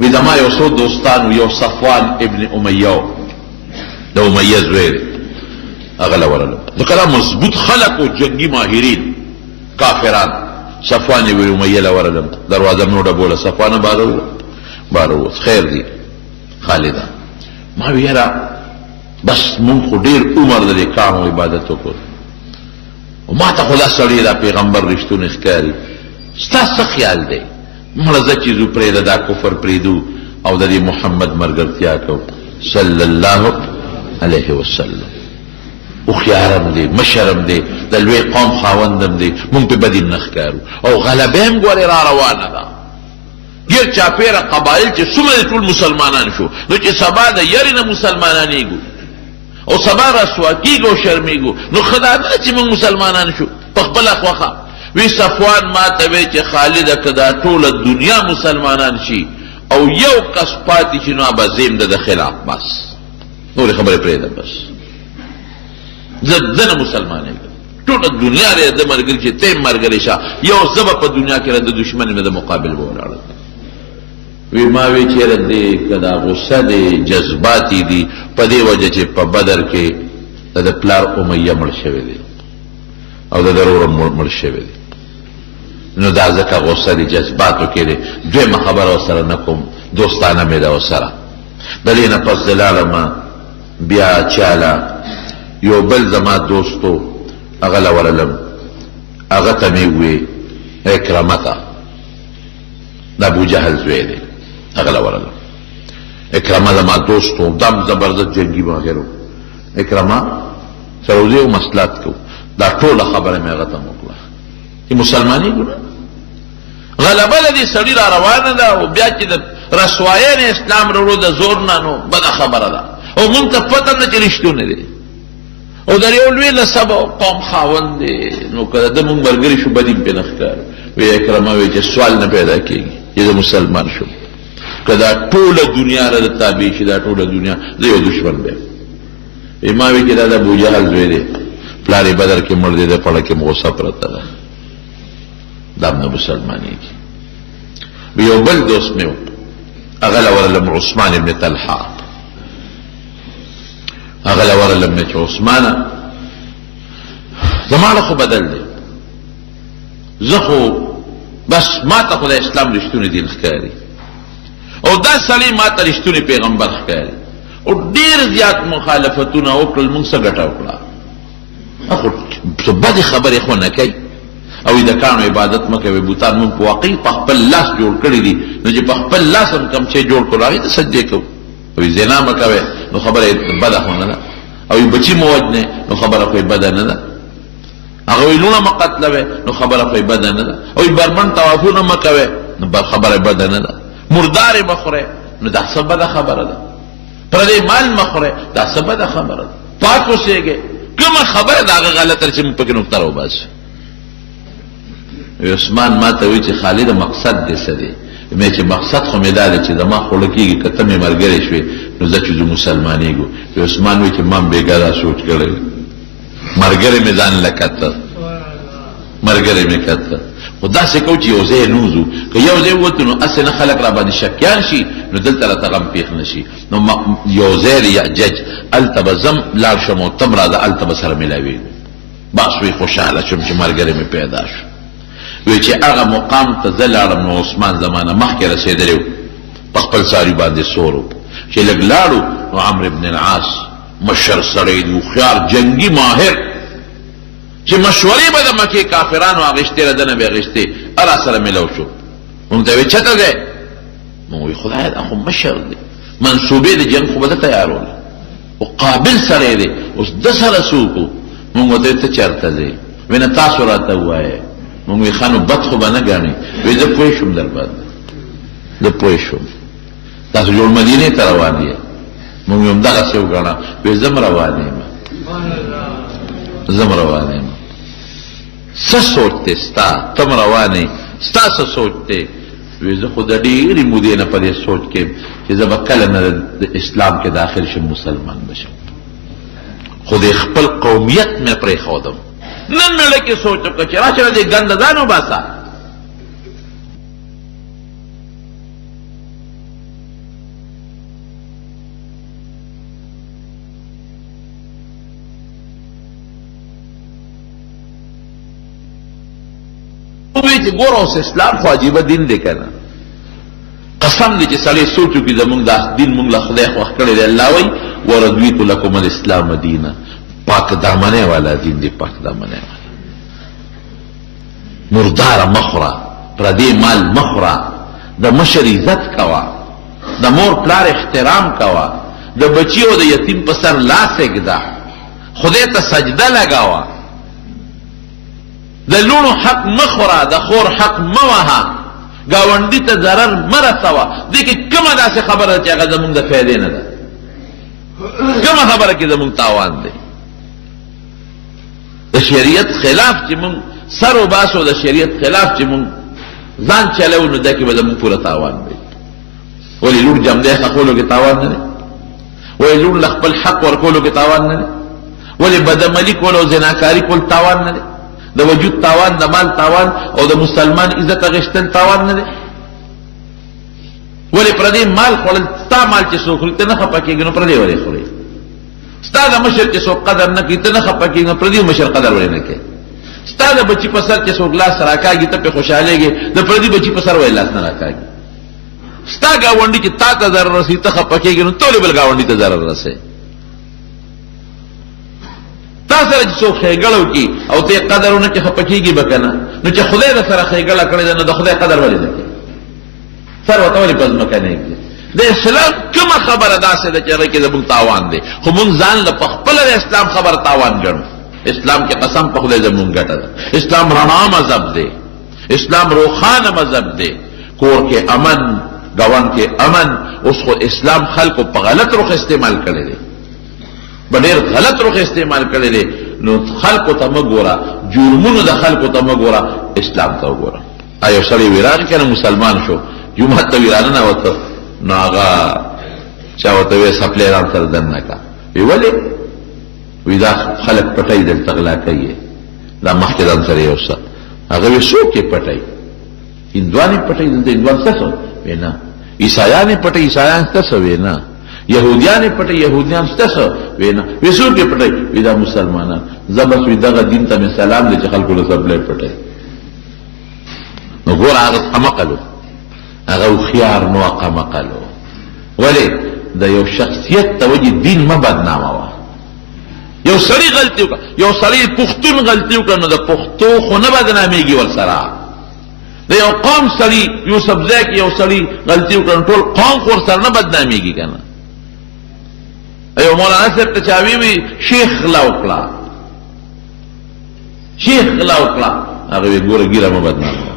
وی زما یو څو دوستان یو صفوان ابن امیه د امیه زوی دی هغه له ورغلم ځکه دا مضبوط خلک او جنګي ماهرین کافران صفوان ابن امیه له ورغلم دروازه مې وډبوله صفوانه باره ووت خیر دی خالده ما ویرا بس مونږ خو ډېر عمر د دې کام او عبادت وکړو او ما ته خدا سړی دا پیغمبر رښتونه ښکاري ستا څه خیال دی مړه زه چې زو پرېږده دا کفر پرېږدو او د دې محمد ملګرتیا کوو صلی الله علیه وسلم هوښیارم دی مشرم دی د لوی قوم خاوندم دی مونږ پې بدي نه ښکارو او غلبه هم ګورې را روانه ده ګیر چاپېره قبایل چې څومره ټول مسلمانان شو نو چې سبا د یرې نه مسلمانانېږو او سبا رسوا کېږو او شرمېږو نو ښه دا نه چې مونږ مسلمانان شو په خپله خوښه وی صفوان ما ته وی چې خالده که دا ټوله دنیا مسلمانان شي او یو کس پاتې شي نو به زیم د خلاف بس نورې خبرې پرېږده بس زه نه مسلمانېږم ټوله دنیا دی د ملګري چې ته یې ملګری شه یو زه به په دنیا کې د دشمن مې د مقابل به ولاړم وی ما وی چېرې دی که دا غصه دی جذباتي دي په دې وجه چې په بدر کې د پلار امیه مړ شوی دی او د ورور مړ شوی دی نو دا ځکه غصه دی جذباتو کې دی دویمه خبره ورسره نه کوم دوستانه مې ده ورسره د دې نه پس دلالمه بیا چاله یو بل زما دوستو هغه له ورلم هغه ته مې ووې اکرمه ته د ابوجهل زوی دی هغه له ورلم اکرمه زما دوستو دم زبردست جنګي ماهر و اکرمه سره وځې او مصلحت کوو دا ټوله خبره مې هغه ته وکړه چې مسلمانېږو نه غلبه له دې سړي را روانه ده او بیا چې د رسوایۍ نه اسلام راوړو د زور نه نو بده خبره ده او مونږ ته پته نه چې رښتونه دی او در یو لوی نسب او قوم خاوند دی نو که د مونږ ملګري شو بدي پې نه ښکار وی اکرمه وی چې سوال نه پیدا کېږي چې زه مسلمان شم که دا ټوله دنیا را د تابع شي دا ټوله دنیا زه یو دشمن بیم وی ما وی چې دا د ابوجهل زوی دی پلار یې بدر کې مړ دی د پړه کې غصه پرته ده دا هم نه مسلمانېږي یو بل دوست مې و هغه له ورلم عثمان ابن طلحه هغه له ورلم چې عثمانه زما له خو بدل دی زه خو بس ما ته خو د اسلام رښتونی دین ښکاري او دا سړی ما ته رښتونی پیغمبر ښکاري او ډېر زیات مخالفتونه وکړل مونږ څه ګټه وکړه خو څه بدې خبرې خو نه کوي او د کانو عبادت مه کوئ بوتان مونږ په واقعي په خپل لاس جوړ کړي دي نو چې په خپل لاس هم کوم شی جوړ کړو هغې ته سجدې کوو او زنا مه کوئ نو خبره یې بده خو نه ده او بچي مه وجنې نو خبره خو یې بده نه ده هغه وی لونه مه قتلوئ نو خبره خو یې بده نه ده او بربند طوافونه مه کوئ نو خبره یې بده نه ده مردارې مه خورئ نو دا څه بده خبره ده پردی مال مه خورئ دا څه بده خبره ده پاک اوسېږئ کومه خبره د هغه غلطه چې موږ پکې نقطه راوباسو عثمان ما ته وی چې خالد مقصد دې څه دی مې چې مقصد خو مې دا دی چې زما خوله کېږي که ته مې ملګری شوې نو زه چې زه مسلمانېږو عثمان وی چې ما هم بېګا دا سوچ کړی ملګری مې ځان له کته ملګری مې کته خو داسې کوو چې یو ځای نه وځو که یو ځای ووتو نو هسې نه خلک را باندې شکیان شي نو دلته راته غم پېښ نه شي نو یو ځای دی یعجج هلته به ځم لاړ شم او تم راځه هلته به سره میلاوېږو بس وی خوشحاله شم چې ملګری مې پیدا شو وی چې هغه مقام ته زه لاړم نو عثمان زمانه مخکې رسېدلی و په خپل ساري باندې سور و چې لږ لاړو نو عمرو بن العاص مشر سړی دی هوښیار جنګي ماهر چې مشورې به د مکې کافرانو اخېستې را دنه به اخېستې را سره میلو شو مونږ ته وی چته دی مونږ وی خدایه دا خو مشر دی منصوبې د جنګ خو به ده تیارول او قابل سړی دی اوس ده سره څوک و مونږ ورته ته چېرته ځې وی نه تاسو راته ووایئ مونږ وی ښه نو بد خو به نه ګڼئ وی زه پوه شوم در بد زه پوه شوم تاسو جوړ مدینې ته روان یې مونږ وی همدغسې وګڼه وی زه م روان یم زه م روان یم څه سوچ دی ستا ته م روان یې ستا څه سوچ دی وی زه خو د ډېرې مودې نه په دې سوچ کې چې زه به کله نه د اسلام کې داخل شم مسلمان بشم خو د خپل قومیت مې پرېښودم نن مې لکه سوچ وکړه چې راشه دې ګنده ځان وباسه وی چې ګوره اوس اسلام خو عجیبه دین دی که نه قسم دی چې سړی سوچو کې زمونږ دا دین مونږ له خدای خوښ کړی دی. الله وایي ورضیت لکم الاسلام دینا، پاک دامنه والا دین دی، پاک دامنه والا. مردار مخورا، پردی مال مخورا، د مشر عزت کوا، د مور پلار احترام کوا، د بچی او د یتیم په سر لاس اګدا، خدای ته سجده لگاوا، د لونو حق مخورا، د خور حق موها، گاونډي ته ضرر مرسوا. دې کې کومه داسې خبره چې هغه زمونږ د فایدې نه ده؟ کومه خبره کې زمونږ تاوان دی؟ د شریعت خلاف چې مونږ سر و باسو، د شریعت خلاف چې مونږ ځان چلو، نو دا کې به زمونږ پوره تاوان دی. ولې لور جمدی خپلو کې تاوان نه دی؟ ولې لور له خپل حق ورکولو کې تاوان نه دی؟ ولې بدعملي کول او زناکاري کول تاوان نه دی؟ د وجود تاوان، د مال تاوان او د مسلمان عزت اغشتل تاوان نه دی؟ ولې پردی مال خوړل، ستا مال چې څوک خوري ته نه خفه کېږي، نو پردی ولې خوري؟ ستا د مشر چې څوک قدر نه کوي ته نه خفه کېږي، نو پردی مشر قدر ولې نه کوي؟ ستا د بچی په سر چې څوک لاس راکاږي ته پې خوشحالېږي، د پردي بچی په سر ولې لاس نه راکاږي؟ ستا ګاونډي چې تا ته ضرر رسي ته خفه کېږي، نو ته ولې بل ګاونډي ته ضرر رسوي؟ تا سره چې څوک ښېګړه وکړي او ته یې قدر ونه کړې خفه کېږي به که نه؟ نو چې خدای در سره ښېګړه کړې ده، نو د خدای قدر ولې نه کوي؟ سر ورته ولې په ځمکه نه ږدي؟ د اسلام کومه خبره داسې ده چې هغې کې زموږ تاوان دی؟ خو مونږ ځان له په خپله د اسلام خبره تاوان ګڼو. اسلام کې قسم په خدای زموږ ګټه ده. اسلام رڼا مذهب دی، اسلام روښانه مذهب دی. کور کې امن، ګاونډ کې امن. اوس خو اسلام خلکو په غلط رخ استعمال کړی دی، په ډېر غلط رخ استعمال کړی دی. نو خلکو ته مه ګوره، جرمونو د خلکو ته مه ګوره، اسلام ته وګوره. یو سړی ویران که نه مسلمان شو، جومات ته ویرانه نه وته، نو هغه چا ورته ویې سپلی ران سره دننه کا. وی ولې؟ وی دا خلک پټی دلته غلا کوي، دا مخکې ځان سره یو څه. هغه وی څوک یې پټی؟ هندوان یې پټی دلته؟ هندوان څه څه؟ وی نه. عیسایان یې پټی؟ عیسایان څه څه؟ وی نه. یهودیان یې پټی؟ یهودیان څه څه؟ وی نه. وی څوک یې پټی؟ وی دا مسلمانان. زه بس وی دغه دین ته مې سلام دی چې خلکو له سپلی پټی. نو ګوره هغه قمقل و، هغه هوښیار نو قمقل و. ولې؟ د یو شخصیت ته وجې دین مه بدنامه وه. یو سړی غلطي وکړه، یو سړی پښتون غلطي وکړه، نو د پښتو خو نه بدنامېږي ورسره. د یو قوم سړي یوسفزی کې یو سړي غلطي وکړه، نو ټول قوم خو ورسره نه بدنامېږي که نه؟ یو مولانا صاحب ته چا وی شیخ غلا وکړه، شیخ غلا وکړه، هغه وی ګوره ګیره مه بدنامه،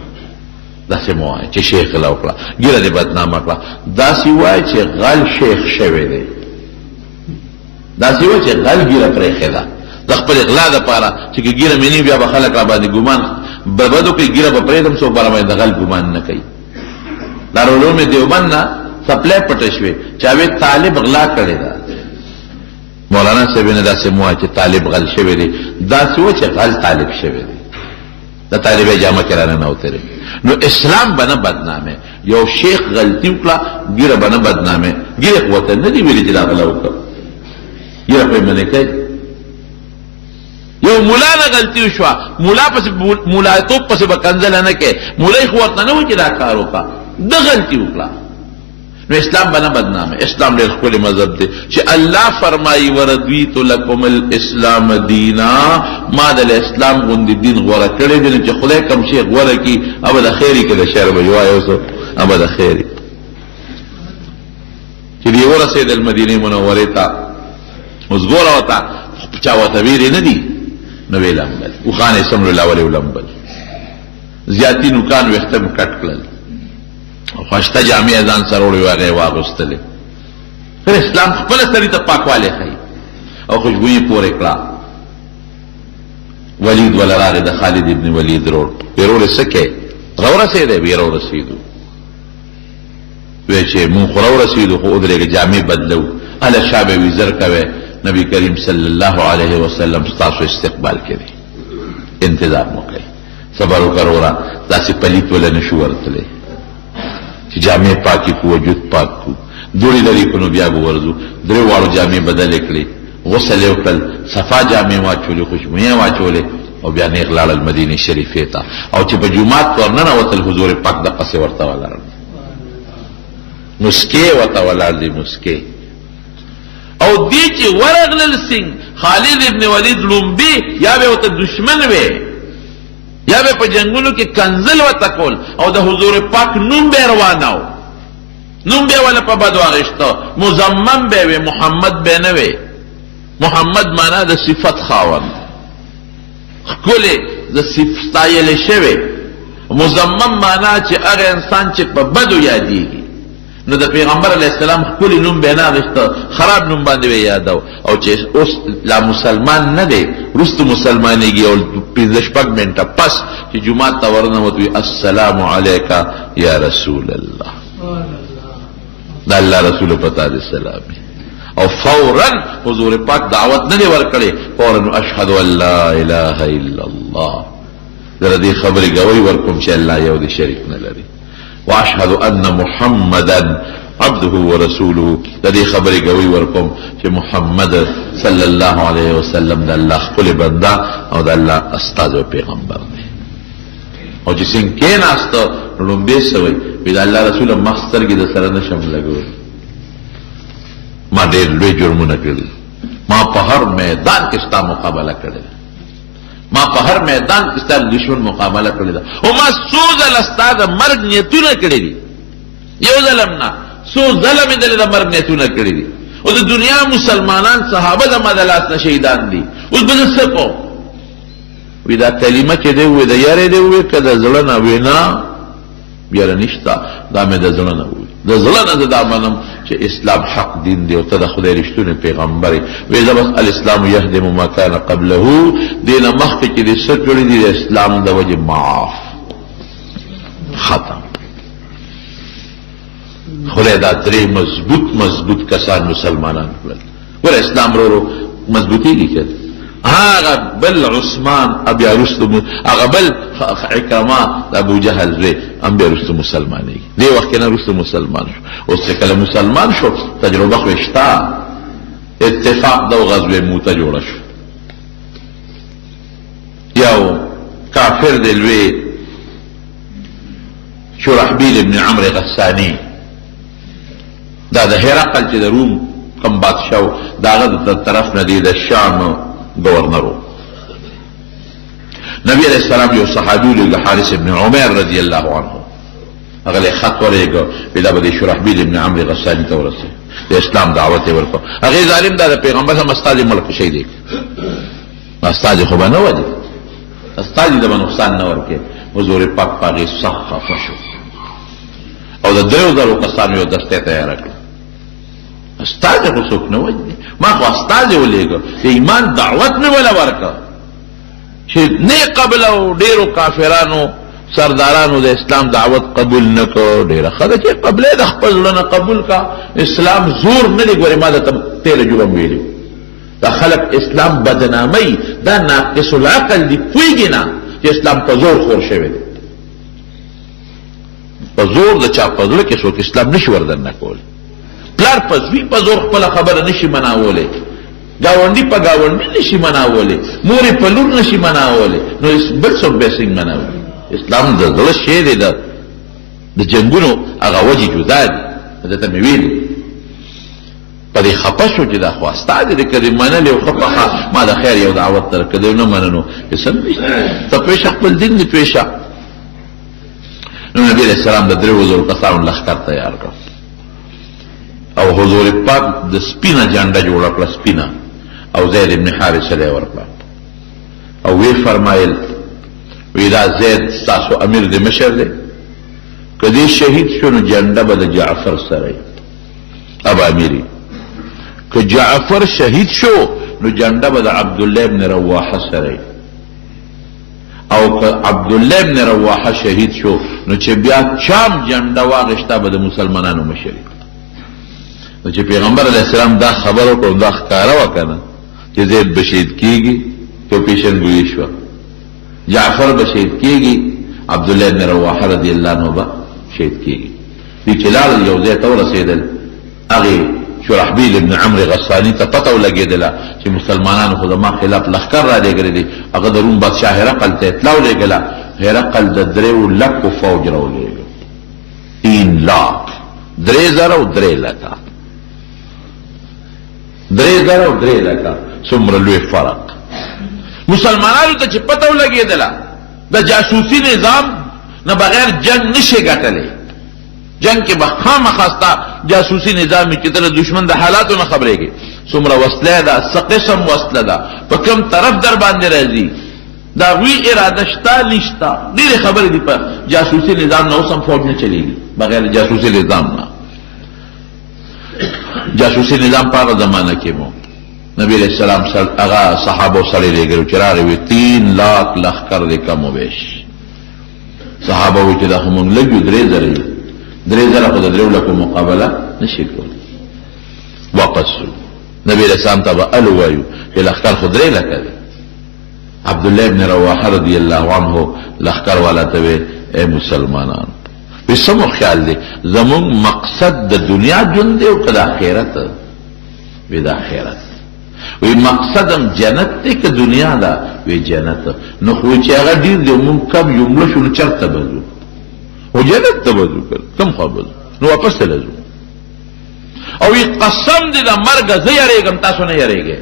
داسې مه وایه چې شیخ غلا وکړه، ګیره دې بدنامه کړه. داسې وایه چې غل شیخ شوی دی، داسې وایه چې غل ګیره پرېښې ده د خپل اغلا دپاره، چې که ګیره مې نه بیا به خلک را باندې ګمان بربدو کوي، ګیره به پرېږدم څوک به را باندې د غل ګمان نه کوي. دارالعلوم دیوبند نه سپلی پټه شوې چې هغې طالب غلا کړې ده. مولانا صاحب نه داسې مه وایه چې طالب غل شوی دی، داسې وایه چې غل طالب شوی دی، د طالبې جامه کې را ننوتلی. نو اسلام به نه بدنامه. یو شیخ غلطي وکړه، ګیره به نه بدنامه. ګیره خو ورته نه دي ویلي چې دا غلا وکړه، ګیره خو یې منې کوي. یو ملا نه غلطي وشوه، ملا پسې ملایتوب پسې به کنځله نه کوي، مولای خو ورته نه وایي چې دا کار وکړه، ده غلطي وکړه. نو اسلام به نه بدنامه. اسلام ډېر ښکلی مذهب دی چې الله فرمایي ورضیت لکم الاسلام دینا، ما د اسلام غوندې دین غوره کړی دی. نو چې خدای کوم شی غوره کړي، ابه د خیري کې د شر به وایي، اوس ابه د خیري. چې دی ورسېدل مدینې منورې ته، اوس ګوره ورته چا ورته ویلې نه دي، نو ویې لمبل، اوښان یې څومره لاولې ولمبل، زیاتي نوکان ویښته مې کټ کړل، خوشته جامې ځان سره وړې وې، هغه یې واغوستلې. خیر اسلام خپله سړي ته پاکوالی ښیي او خوشبویي پورې کړه. ولید وله راغی، د خالد ابن ولید روړ، ویې وروړې څه کوې؟ راورسېدی؟ ویې راورسېدو. وی چې مونږ خو راورسېدو، خو ودرېږه جامې بدلو، هله شا به وي زر کوی، نبی کریم صلی الله علیه وسلم ستاسو استقبال کوي، انتظار مو کوي، صبر وکړه وروره، داسې پلیت وله نشو ورتلی چې جامې پاکې کو، وجود پاک کو، دوړې لرې کو، نو بیا به ورځو. درې واړو جامې بدلې کړې، غسل یې وکړل، صفا جامې واچولې، خوشبویې واچولې، او بیا نیغ لاړل مدینې شریفې ته. او چې په جومات ورننوتل، حضور پاک دقسې ورته ولاړل. مسکے ورته ولاړ دی مسکے. او دی چې ورغلل سنگ خالد ابن ولید لومبي یا به ورته دشمن وي یا به په جنگونو کې کنزل ورته کول او د حضور پاک نوم به رواناو، نوم به ولا په بدو اغشتو، مزمم به وي، محمد به نه وي. محمد معنا د صفت خاوند خکله د صفتایل شوی. مزمم معنا چې هغه انسان چې په بدو یادېږي. نو د پیغمبر علیه السلام خپل نوم به نه اغشتو، خراب نوم باندې یادو. او چې اوس لا مسلمان نه دی، رستو مسلمانېږي او 15 منټه پس چې جمعه ته ورنوتوي السلام علیک یا رسول الله، دا الله رسول پتا دې سلام. او فوراً حضور پاک دعوت نه دی ورکړي، فوراً اشهد ان لا اله الا الله، در دې خبرې گواہی ورکوم چې الله یو دی شریک نه لري، واشهد ان محمدا عبده ورسوله، د دې خبرې گواہی ورکوم چې محمد صلی الله علیه وسلم د الله خپل بنده او د الله استاد او پیغمبر دی. او چې څنګه کېناست لومبې سوی وی د الله رسول مخستر کې د سره نشم لګول، ما ډېر لوی جرمونه کړي، ما په هر میدان کې ستا مقابله کړې، ما په هر میدان کې ستا دشمن مقابله کړې ده، او ما څو ځله ستا د مرګ نیتونه کړي دي، یو ځل نه څو ځله مې د مرګ نیتونه کړي دي. او د دنیا مسلمانان صحابه زما د لاس نه شهیدان دي، اوس به زه څه کوم؟ وی دا کلمه چې دی وی د یارې دی وی که د زړه نه وی نه یاره نشته، دا مې د زړه نه وی، د زړه نه زه دا منم چې اسلام حق دین دی او ته د خدای رښتونی پیغمبر یې. وی زه بس الاسلام یهدم ما کان قبله، دې نه مخکې چې دې څه کړي دي د اسلام د وجې معاف ختم. خدای دا درې مضبوط کسان مسلمانان کړل. ګوره اسلام ورو مضبوطېږي که هغه بل عثمان بیا وروسته هغه بل عکرمه د ابو جهل زوی هم بیا وروسته مسلمانېږي. دې وخت کې نه وروسته مسلمان شو. اوس چې کله مسلمان شو تجربه خو یې شته، اتفاق د غزوې موته جوړه شو. یو کافر دی لوی شرحبیل ابن عمرو غسانی، دا د هرقل چې د روم کم بادشاه د هغه د طرف نه دی د شام گورنرو. نبی علیہ السلام یو صحابي له حارث ابن عمر رضی الله عنه هغه له خط ورېګو پیدا به شرحبیل ابن عمرو غسانی ته ورسه د اسلام دعوت ورکو. هغه ظالم دا د پیغمبر هم استاد ملک شي دی، استاد خو نه ودی، استاد د نقصان نه ورکه. حضور پاک پاغه صح خفه شو او د درو درو کسانو یو دسته تیار کړ. استاد خو څوک نه وایي، ما خو استاد ولېګو د ایمان دعوت مې ولا ورکا چې نه قبل او ډیرو کافرانو سردارانو د اسلام دعوت قبول نکړو. ډیره خدای چې قبلې د خپل نه قبول کا، اسلام زور نه دی. ګورې ما د تیل جوړم ویلي دا خلق اسلام بدنامي، دا ناقص العقل دی، پوهېږي نه چې اسلام په زور خور شوی دی. په زور د چا په زړه کې څوک اسلام نشي وردن کولی. پلار په زوی په زور خپله خبره نشي مناولی، گاونډي په گاونډي نشي مناولی، مورې په لور نشي مناولی، نو بل څوک به څنګه مناولی؟ اسلام د زړه شی دی، د جنګونو هغه وجې جدا دي. درته مې ویلي په دې خفه شو چې دا خو استاد دی، که دې منلې او خفه ما د خیر یو دعوت در که دې نه مننو اسم نشته، ته پېشه خپل دین دې پېشه. نو نبی علیہ السلام د 3000 کسانو لښکر تیار کړ او حضور پاک د سپینه جنډه جوړه کړه، سپینه، او زید ابن حارثه له ورکړه او وی فرمایل وی دا زید تاسو امیر د مشر دی، کدی شهید شو نو جنډه به د جعفر سره ابا امیری، که جعفر شهید شو نو جنډه به د عبد الله ابن رواحه سره، او که عبد الله ابن رواحه شهید شو نو چې بیا چام جنډه واغشته به د مسلمانانو مشر. نو چې پیغمبر علیه السلام دا خبر وکړو دا ښکاره وکنه چې زید به شهید کیږي، تو پیشنګویي شوه، جعفر به شهید کیږي، عبدالله ابن رواحه رضی الله عنه به شهید کیږي. دې چې لاړل یو ځای ته ورسېدل، هغې شرحبیل ابن عمرو غسانی ته پته ولګېدله چې مسلمانانو خو زما خلاف لښکر را لېږلی دی. هغه د روم بادشاه هرقل ته اطلاع ولېږله، هرقل د 3 لکو فوج را ولېږه، 3 لاک 3,000 او 3,00,000 3,000 او 3,00,000 څومره لوی فرق. مسلمانانو ته چې پته ولګېدله د جاسوسي نظام نه بغیر جنگ نشي ګټلی. جنگ کې به خامخا ستا جاسوسي نظام چې ته د دشمن د حالاتو نه خبرېږي، څومره وسله ده، څه قسم وسله ده، په کوم طرف در باندې راځي، دا وی اراده شته نشته. ډېرې خبرې دي په جاسوسي نظام نه. اوس هم فوج نه چلېږي بغیر جاسوسي نظام نه. جاسوسي نظام په هغه زمانه کې مو نبی علیہ السلام هغه صحابو سره لېږلو چې راغی وي 3 لاک لښکر دی کم و بیش. صحابه وی چې دا خو مونږ لږ یو 3,000 3,000 خو د 3,00,000 مقابله نشي کولی. واپس شو نبی علیہ السلام ته به الو وایو چې لښکر خو 3,00,000 دی. عبدالله ابن رواحه رضی الله عنه لښکر والا ته وی اے مسلمانانو وی سمو خیال دی زمونږ مقصد د دنیا ژوند دی او که د آخرت؟ وی د آخرت. وی مقصدم جنت دی که دنیا ده؟ وی جنت. نو خو چې هغه ډېر دی مونږ کم یو مړه شو نو چرته به ځو؟ خو جنت ته به ځو، کم خوا به ځو؟ نو واپس ته ځو. او وی قسم دی د مرګه زه یریږم تاسو نه یریږئ،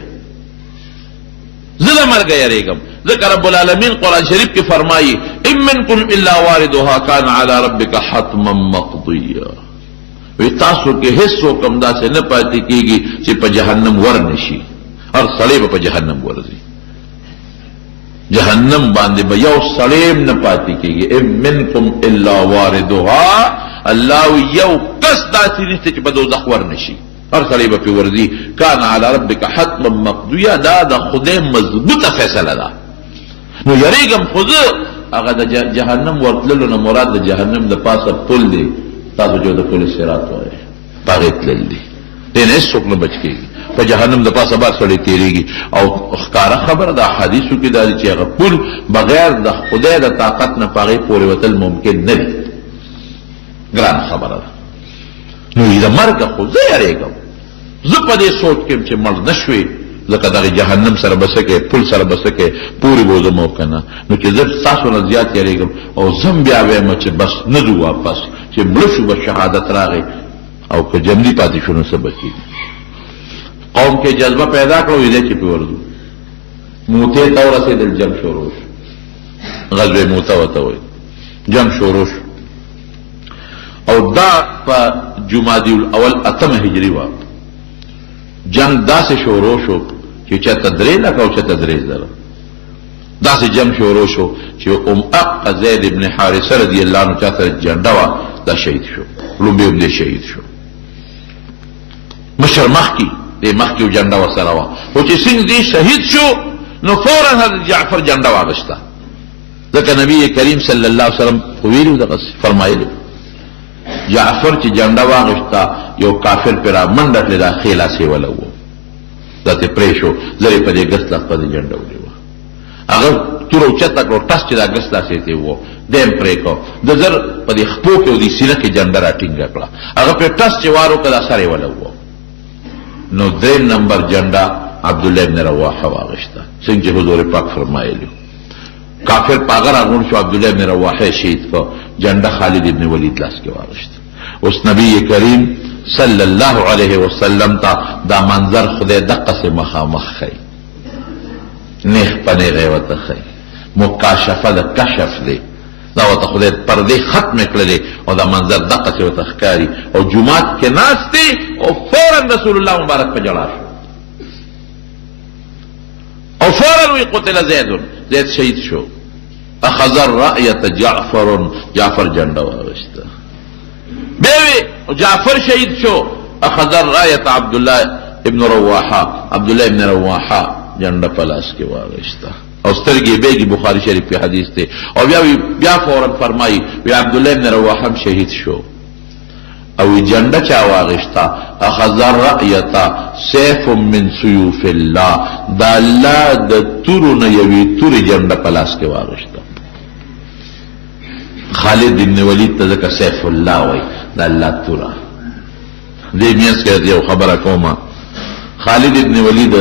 زه د مرګه یریږم. ذکر رب العالمین قرآن شریف کې فرمایي ان منکم الا واردها کان علی ربک حتما مقضیا. وی تاسو کې هیڅ څوک هم داسې نه پاتې کېږي چې په جهنم ورنشي. هر سړی به په جهنم ورځي. جهنم باندې به یو سړی هم نه پاتې کېږي. ان منکم الا واردها، الله یو کس داسې نشته چې په دوزخ ورنشي. هر سړی به پې ورځي. کان علی ربک حتما مقضیا، دا د خدای مضبوطه فیصله ده. نو یریږم خو زه هغه د جهنم ورتللو نه مراد د جهنم د پاسه پل دی، تاسو جو د پل صراط وایي، په هغې تلل دي. دې نه هېڅوک نه بچ کېږي. په جهنم د پاسه بار سړی تېرېږي. او ښکاره خبره د احادیثو کې دا دی چې هغه پل بغیر د خدای د طاقت نه په هغې پورې وتل ممکن نه دي. ګران خبره ده. نو د مرګه خو زه یریږم. زه په دې سوچ کې چې مړ نه شوې، ځکه دغه جهنم سره به څه کوې، پل سره به څه کوې، پورې به وځم او که نه. نو چې زه ستاسو نه زیات یریږم او زم بیا وایم چې بس نه ځو واپس، چې مړه شو به شهادت راغی او که جمدي پاتې شو نو څه به کېږي. قوم کې جذبه پیدا کړه وی دی چې پې ورځو. موتې ته ورسېدل، جنګ شروع شو. غزوې موته ورته وایي. جنګ شروع شو او دا په جمادی الاول 8 هجري وه. جنگ داسې شروع شو چې چاته 3,00,000 او چاته 3,000. داسې جنگ شروع شو چې اق زید ابن حارثه رضی الله عنه چا سره جنډه وه، دا شهید شو. لومبی هم دی شهید شو. مشر مخکې دې مخکې جنډه ورسره وه، خو چې څنګه دی شهید شو نو فورا حضرت جعفر جنډه واغېسته. ځکه نبی کریم صلی الله علیه وسلم خو ویلي دغسې فرمایلي جعفر چې جنډه واغېسته یو کافر پې را منډه کړې، دا ښې لاسې وله و، دا ترې پرې شو. لرې په دې ګس لاس په دې جنډه ونیوه. هغه توره اوچته کړو، ټس چې دا ګس لاسې ته و دی هم پرې کړو. د زر په دې خپو کې او دې سینه کې جنډه را ټینګه کړه. هغه پرې ټس چې وار وکړه دا سر یې وله و. نو 3 نمبر جنډه عبدالله ابن رواحه واغېسته، څنګه چې حضور پاک فرمایلي. کافر پاغه راغون شو، عبدالله ابن رواحه شهید کو. جنډه خالد ابن ولید لاس کې واغېسته. اوس نبی کریم صلی الله علیه وسلم ته دا منظر خدای دقسې مخامخ ښیي، نیغ په نیغې ورته ښیي. مکاشفه د کشف دی، دا ورته خدای پردې ختمې کړلې او دا منظر دقسې ورته ښکاري. او جومات کې ناست دی او فورا رسول الله مبارک په ژړا شو او فورا وی قتل زید شهید شو. اخذ الرأیة جعفر جنډه واغېسته. بیوی جعفر شهید شو. اخذ الرأیة عبدالله ابن رواحه جنډه په لاس کې واغېسته او سترګې بیګي. بخاری شریف کې حدیث دی. او بیا فورا فرمایي وی عبدالله ابن رواحه هم شهید شو او جنډه چا واغېسته. اخذ الرأیة سیف من سیوف الله، د الله د تورو نه یوې تورې جنډه په لاس کې واغېسته. خالد ابن ولید ته ځکه سیف الله وایي، د الله توره. دې میانځ کې یو خبره کومه، خالد ابن ولید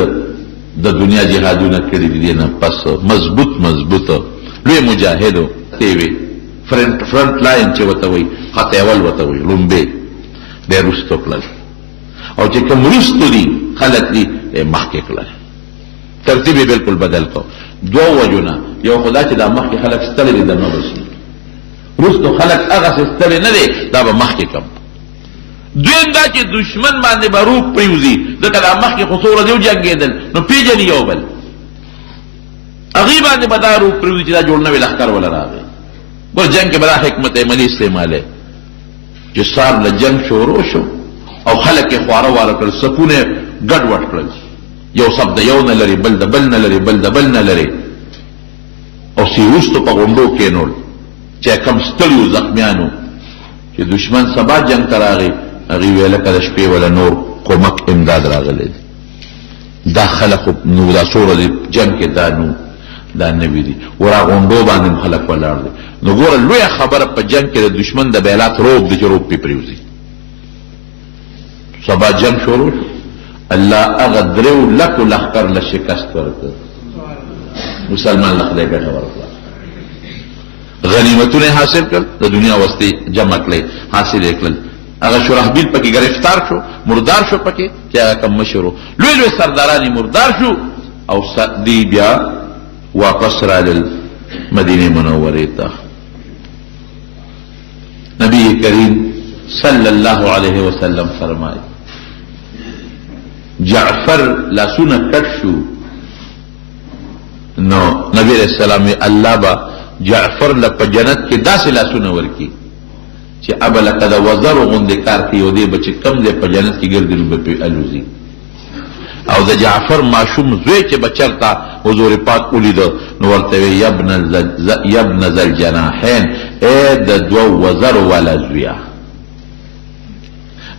د دنیا جهادونه کړي دي نه پس مضبوط لوی مجاهد دی وی. فرنٹ لاین چې وته وي، خط اول وته وي، لومبه دی رستو کړل او چې کوم رستو دي خلک دي مخکې کړل ترتیب یې بالکل بدل کو دوه وجونه یو خدا چې دا مخکې خلک ستړي دي دنه بشي رستو خلک هغه ستړي نه دي دا به مخکې کم دویم دا چې دشمن باندې به روح پریوزي ځکه دا مخکې خو څومره دی وجنګېدل نو پیژني یو بل هغې باندې به دا روح پریوزي چې دا جوړ نوی لښکر وله راغی ګور جنګ کې به دا حکمت عملي استعمالی چې سار له جنګ شروع شو او خلک یې خواره واره کړل صفونه ګډ وډ کړل یو صف د یو نه لري بل د بل نه لري بل د بل نه لري او سیروستو په غونډو کېنول چې کم ستړي وو زخمیانو چې دشمن سبا جنګ ته راغی هغې ویل که د شپې وله نور کومک امداد راغلی دی دا خلق نو دا څومره دی جنګ کې دا نوي دي ورا غونډو باندې خلک ولاړ دي نو ګوره لویه خبره په جنګ کې د دشمن د بیلات روب دی چې روب پې پرېوځي سبا جنگ شروع شو الله هغه درېو لکو لښکر له شکست ورکړ مسلمان له خدای ګټه ورکړه غنیمتونه حاصل کړل د دنیا وسطې جمع کړئ حاصل یې کړل هغه شرحبیل پکې گرفتار شو مردار شو پکې چې هغه کم مشر و لوی لوی سرداران یې مردار شو او دی بیا واپس رالل مدینه منورې ته نبی کریم صلی الله علیه وسلم فرمایي جعفر لاسونه کټ شو نو نبی علیہ السلام الله با جعفر له په جنت کې داسې لاسونه ورکي چې ابا لکه د وزر غوندې کار کوي او دی به چې کم دی په جنت کې ګرځي نو به پرې الوزي او د جعفر ماشوم زوی چې به چېرته حضور پاک ولیده نو ورته وی یبن ذا الجناحین ای د دوو وزرو والا زویه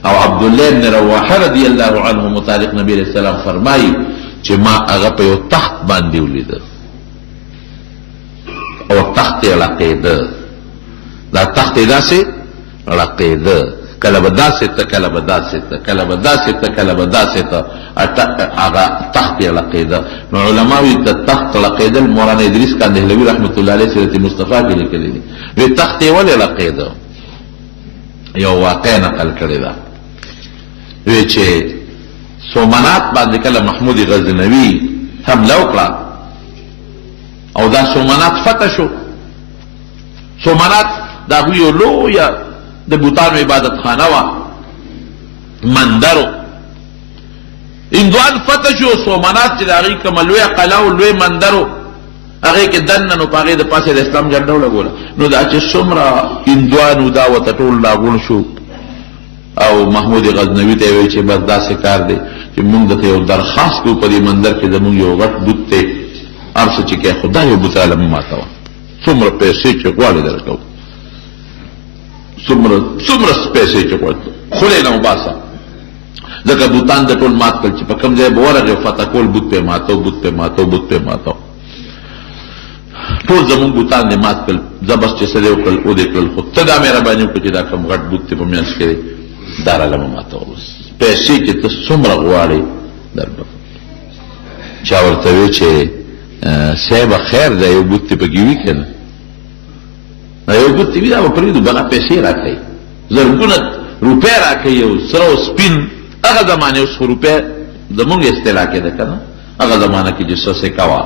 او عبدالله بن رواحه رضی الله عنه متعلق نبی علیہ السلام فرمایي چې ما هغه په یو تخت باندې ولیده او تخت یې لقیده دا تخت یې داسې لقیده کله به داسې ته کله به داسې ته کله به داسې ته کله به داسې ته هغه تخت یې لقیده نو علما وایي د تخت لقیدل مولانا ادریس کاندهلوي رحمت الله علیه سیرت مصطفی کې لیکلي دي وایي تخت یې ولې لقیده یو واقع نقل کړې ده وی چې سومنات باندې کله محمود غزنوي حمله وکړه او دا سومنات فتح شو سومنات دا یو لویه د بوتانو عبادت خانه وه مندرو هندوان فتح شو سومنات چې د هغې کومه لویه قلعه و لوی مندرو هغې کې دننه نو په هغې د پاسه د اسلام جنډه ولګوله نو دا چې څومره هندوانو دا ورته ټول راغونډ شو او محمود غزنوي ته وی چې بس داسې کار دی چې موږ درته یو درخواست کوو په دې مندر کې زموږ یو غټ بوت دی هر څه چې کوې خو دا یو بوت راله مه ماتوه څومره پیسې چې غواړې درکوو څومره پیسې چې غواړې خولې نه وباسه ځکه بوتان د ټول مات کړل چې په کوم ځای به ورغې فتح کول بوت پې ماتو بوت پې ماتو بوت پې ماتو ټول زمونږ بوتان دې مات کړل زبس چې څه دې وکړل او دې کړل خو ته دا مهرباني وکړه چې دا کوم غټ بوت دی په منځ کې دی دا راله مه ماتوه پیسې چې ته څومره غواړې دربه چا ورته وی چې صاحبه خیر دی یو بوت دې پکې وي که نه یو بوت دې وي دا به پرېږدو بغه پیسې راکوي زرګونه روپۍ راکوي یو سره او سپین هغه زمانې اوس خو روپۍ زمونږ اصطلاح کې ده که نه هغه زمانه کې چې څه سکه وه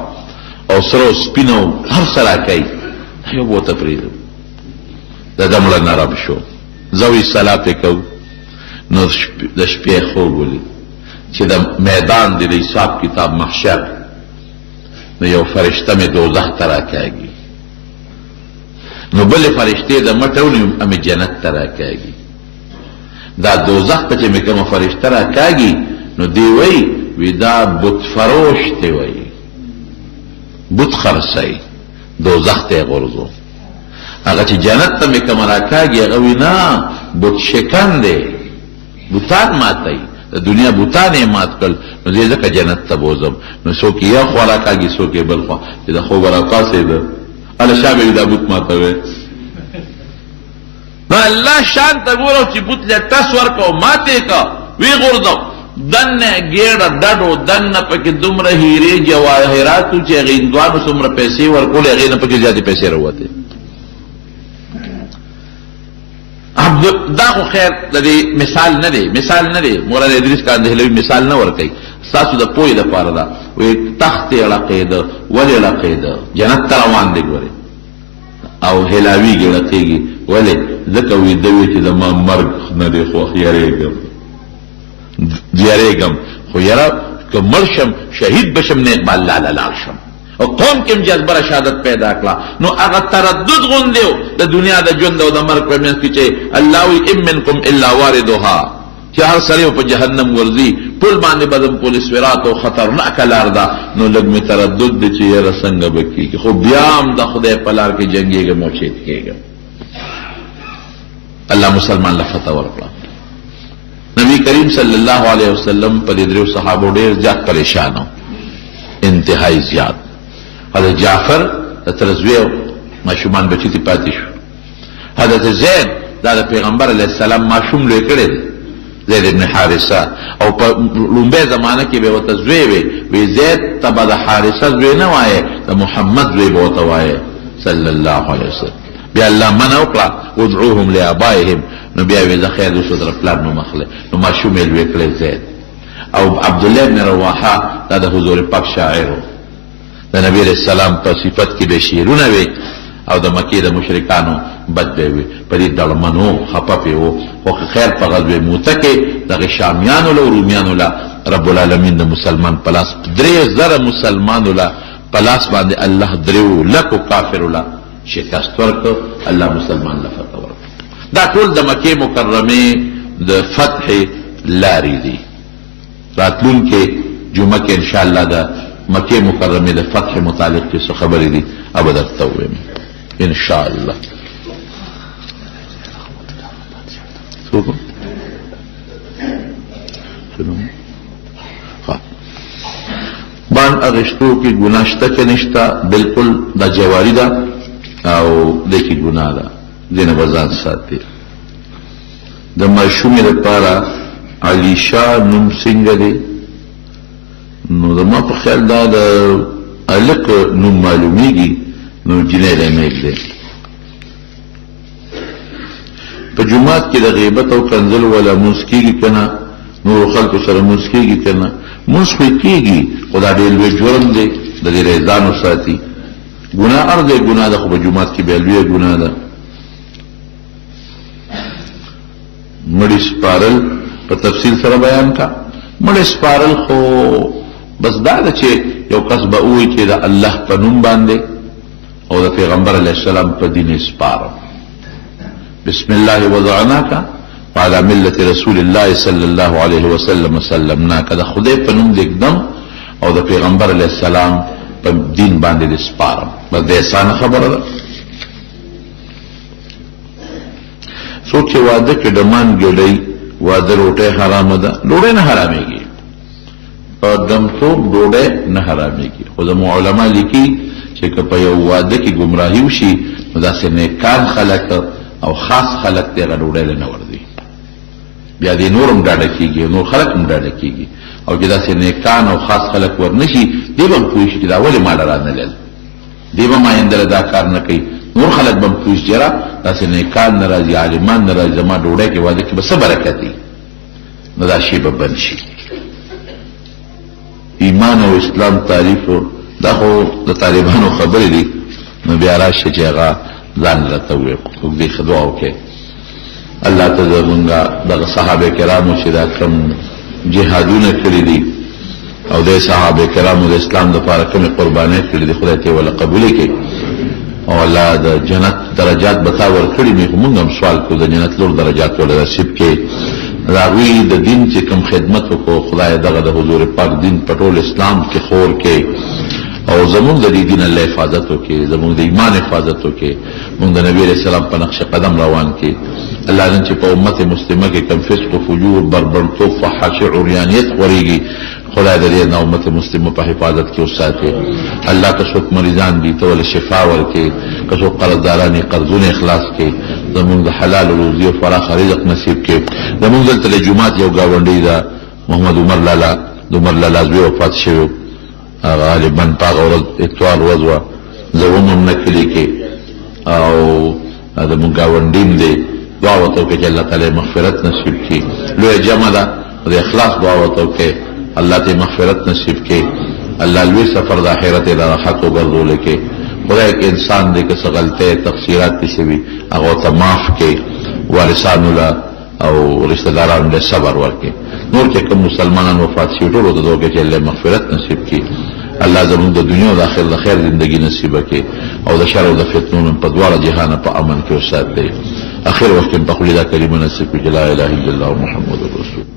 او سره او سپین او هر څه راکوي یو به ورته پرېږدو د ده مړه نرم شو زه وی صلاح پې کوو نو د شپې خوب ولید چې د میدان دی د حساب کتاب محشر نو یو فرشته مې دوزخ ته راکاږي نو بلې فرشتې د مټه ونیو امې جنت ته راکاږي دا دوزخ ته چې مې کومه فرشته راکاږي نو دی وی دا بت فروش ته وی بت خرڅوي دوزخ ته یې غورځو هغه چې جنت ته مې کومه راکاږي هغه وی نه بت شکن دی بوتان ماتای د دنیا بوتان یې مات کړل نو دې ځکه جنت ته بوځم نو څوک یې خوا راکاږي څوک یې بل خوا چې د خوبه راپاڅېده هله شا به دا بوت ماتوي نو الله شان ته ګورو چې بوت له ټس ورکو ماتې کا وی غورځو دنه ګېړه ډډو دنه پکې دومره هیرې جواهراتو چې هغې هندوانو څومره پیسې ورکولې هغې نه پکې زیاتې پیسې راوتې دا خو خیر د دې مثال نه دی مولانا ادریس کاندهلوی مثال نه ورکوي ستاسو د پوهې دپاره ده وایي تخت یې ړقېده ولې ړقېده جنت ته روان دی ګورې او هلاویږي ړقېږي ولې ځکه ویده وي چې زما مرګ نه دی خوښ یارېږم خو یاره که مړ شم شهید بشم نیک به الله له لاړ شم او قوم کې جذبه شهادت پیدا کړه نو هغه تردد غوندې د دنیا د ژوند او د مرګ په منځ کې چې الله وایي ان منکم الا واردها چې هر سړی په جهنم ورځي ټول باندې به د پولیس صراط او خطرناکه لار ده نو لږ مې تردد دی چې یاره څنګه به کېږي خو بیا هم د خدای په لار کې جنګېږم او شهید کېږم الله مسلمان له فتح ورکړه نبی کریم صلی الله علیه وسلم په دې درو صحابو ډېر زیات پریشان و انتهایی زیات حضرت جعفر د ترزوی ماشومان بچی تی پاتې شو حضرت زید دا د پیغمبر علیه السلام ماشوم لوی کړی زید ابن حارثه او په لومبه زمانه کې به ورته زوی وي زید ته به د حارثه زوی نه وایي د محمد زوی به ورته وایي صلی الله علیه وسلم بیا الله منع وکړه ادعوهم لآبائهم نو بیا وی زه خیر دوستو در پلار نو مخله نو ماشوم یې لوی کړی زید او عبدالله بن رواحه دا د حضور پاک شاعر و د نبی علیہ السلام په صفت کې به شعرونه وي او د مکې د مشرکانو بد به وي په دې ډړمنو خپه پې و خو خیر په غزوې موته کې دغه شامیانو له رومیانو له رب العالمین د مسلمان په لاس 3000 مسلمانو له په لاس باندې الله 3 لکو کافرو له شکست ورکړ الله مسلمان له فتح ورکړ دا ټول د مکې مکرمې د فتح لارې دي راتلونکې جمعه کې انشاءالله د مکه مکرمه د فتح متعلق څه خبرې دي اب درته وایم ان شاء الله بان اغشتو کې ګناه شته کې نشته بالکل د جواری ده او د کې ګناه ده دینه بازار ساتي د ماشومې لپاره علی شاه نوم څنګه دی نو د ما په خیال دا د الک نوم معلومیږي نو جنې له میګ دی په جمعات کې د غیبت او کنزل ولا مسکیږي کنه نور خلکو سره مسکیږي کنه مسخ کېږي خدای دې لوی جرم دی د دې رضانو ساتي ګناه ارزه ګناه ده خو په جمعات کې به لوی ګناه ده مړی سپارل په تفصیل سره بیان کا مړی سپارل خو بس دا ده چې یو کس به وایي چې د الله په نوم باندې او د پیغمبر علیه السلام په دین سپارم بسم الله وضعناک وعلى ملة رسول الله صلی الله علیه وسلم سلمناک د خدای په نوم دګدم او د پیغمبر علیه السلام په دین باندې سپارم بس د احسان خبره ده څوک چې واده کې ډمان ګډي واده روټه حرام ده ډوډۍ نه حرامېږي او دمتوب ډوډۍ نه حرامېږي خو زموږ علما لیکي چې که په یو واده کې ګمراهي وشي نو داسې نیکان خلک او خاص خلک دې هغه ډوډۍ له نه ورځي بیا دې نور هم ډاډه کېږي نور خلک هم ډاډه کېږي او چې داسې نیکان او خاص خلک ورنشي دې به هم پوه شي چې دا ولې ما له رانلل دې به ما آینده دا کار نه کوي نور خلک به هم پوه شي جره داسې نیکان نه راځي عالمان نه راځي زما ډوډۍ کې واده کې به څه برکت وي نو دا شی به بند شي ایمان او اسلام تعریف دا خو د طالبانو خبرې دي نو بیا راشه چې هغه ځان راته ووایي موږ دې ښه دعا وکړئ الله ته زمونږ دغه صحابه کرامو چې دا کوم جهادونه کړي دي او د صحابه کرامو د اسلام دپاره کومې قربانۍ کړي دي خدای ته یې وله قبولې کړي او الله د جنت درجات به تا ورکړي مې خو موږ هم سوال کړو د جنت لوړ درجات وله نصیب کړي د هغوی د دین چې کوم خدمت وکړو خدای دغه د حضور پاک دین په ټول اسلام کې خور کړي او زمونږ د دې دین الله حفاظت وکړي زمونږ د ایمان حفاظت وکړي موږ د نبی علیه السلام په نقش قدم روان کړي الله نن چې په امت مسلمه کې کم فسق و فجور بربرتوب فحاشي عریانیت خورېږي خدای د دې نه امت مسلمه په حفاظت کې وساتي الله که څوک مریضان دي ته ولې شفا ورکړي که څوک قرضداران یې قرضونه اخلاص کړي زمونږ د حلال روزي او فراخ رزق نصیب کړي زمونږ دلته د جومات یو ګاونډی ده محمد عمر لالا د عمر لالا زوی وفات شوی غالبا په هغه ورځ اتوار ورځ وه زه هم نه کلي کې او زمونږ ګاونډي م دی دعا وتو کې چې الله تعالی مغفرت نصیب کړي. لوی جمع ده د اخلاص دعا وتو کې الله ته مغفرت نصیب کړي. الله لوی سفر د آخرت له حق وګرځول کې خدای کې انسان دې کې څه غلطۍ تقصیرات کې شوي هغه ته معاف کړي. وارثانو له او رشتہ دارانو له صبر ورکړي. نور چې کوم مسلمانان وفات شي ټول د دوی کې الله مغفرت نصیب کړي. الله زموږ د دنیا او د آخرت د خیر زندگی نصیب کړي او د شر او د فتنو په دواړه جهان په امن کې وساتي. اخر وخت په خپل دا کلمه نصیب کړي لا اله الا الله محمد رسول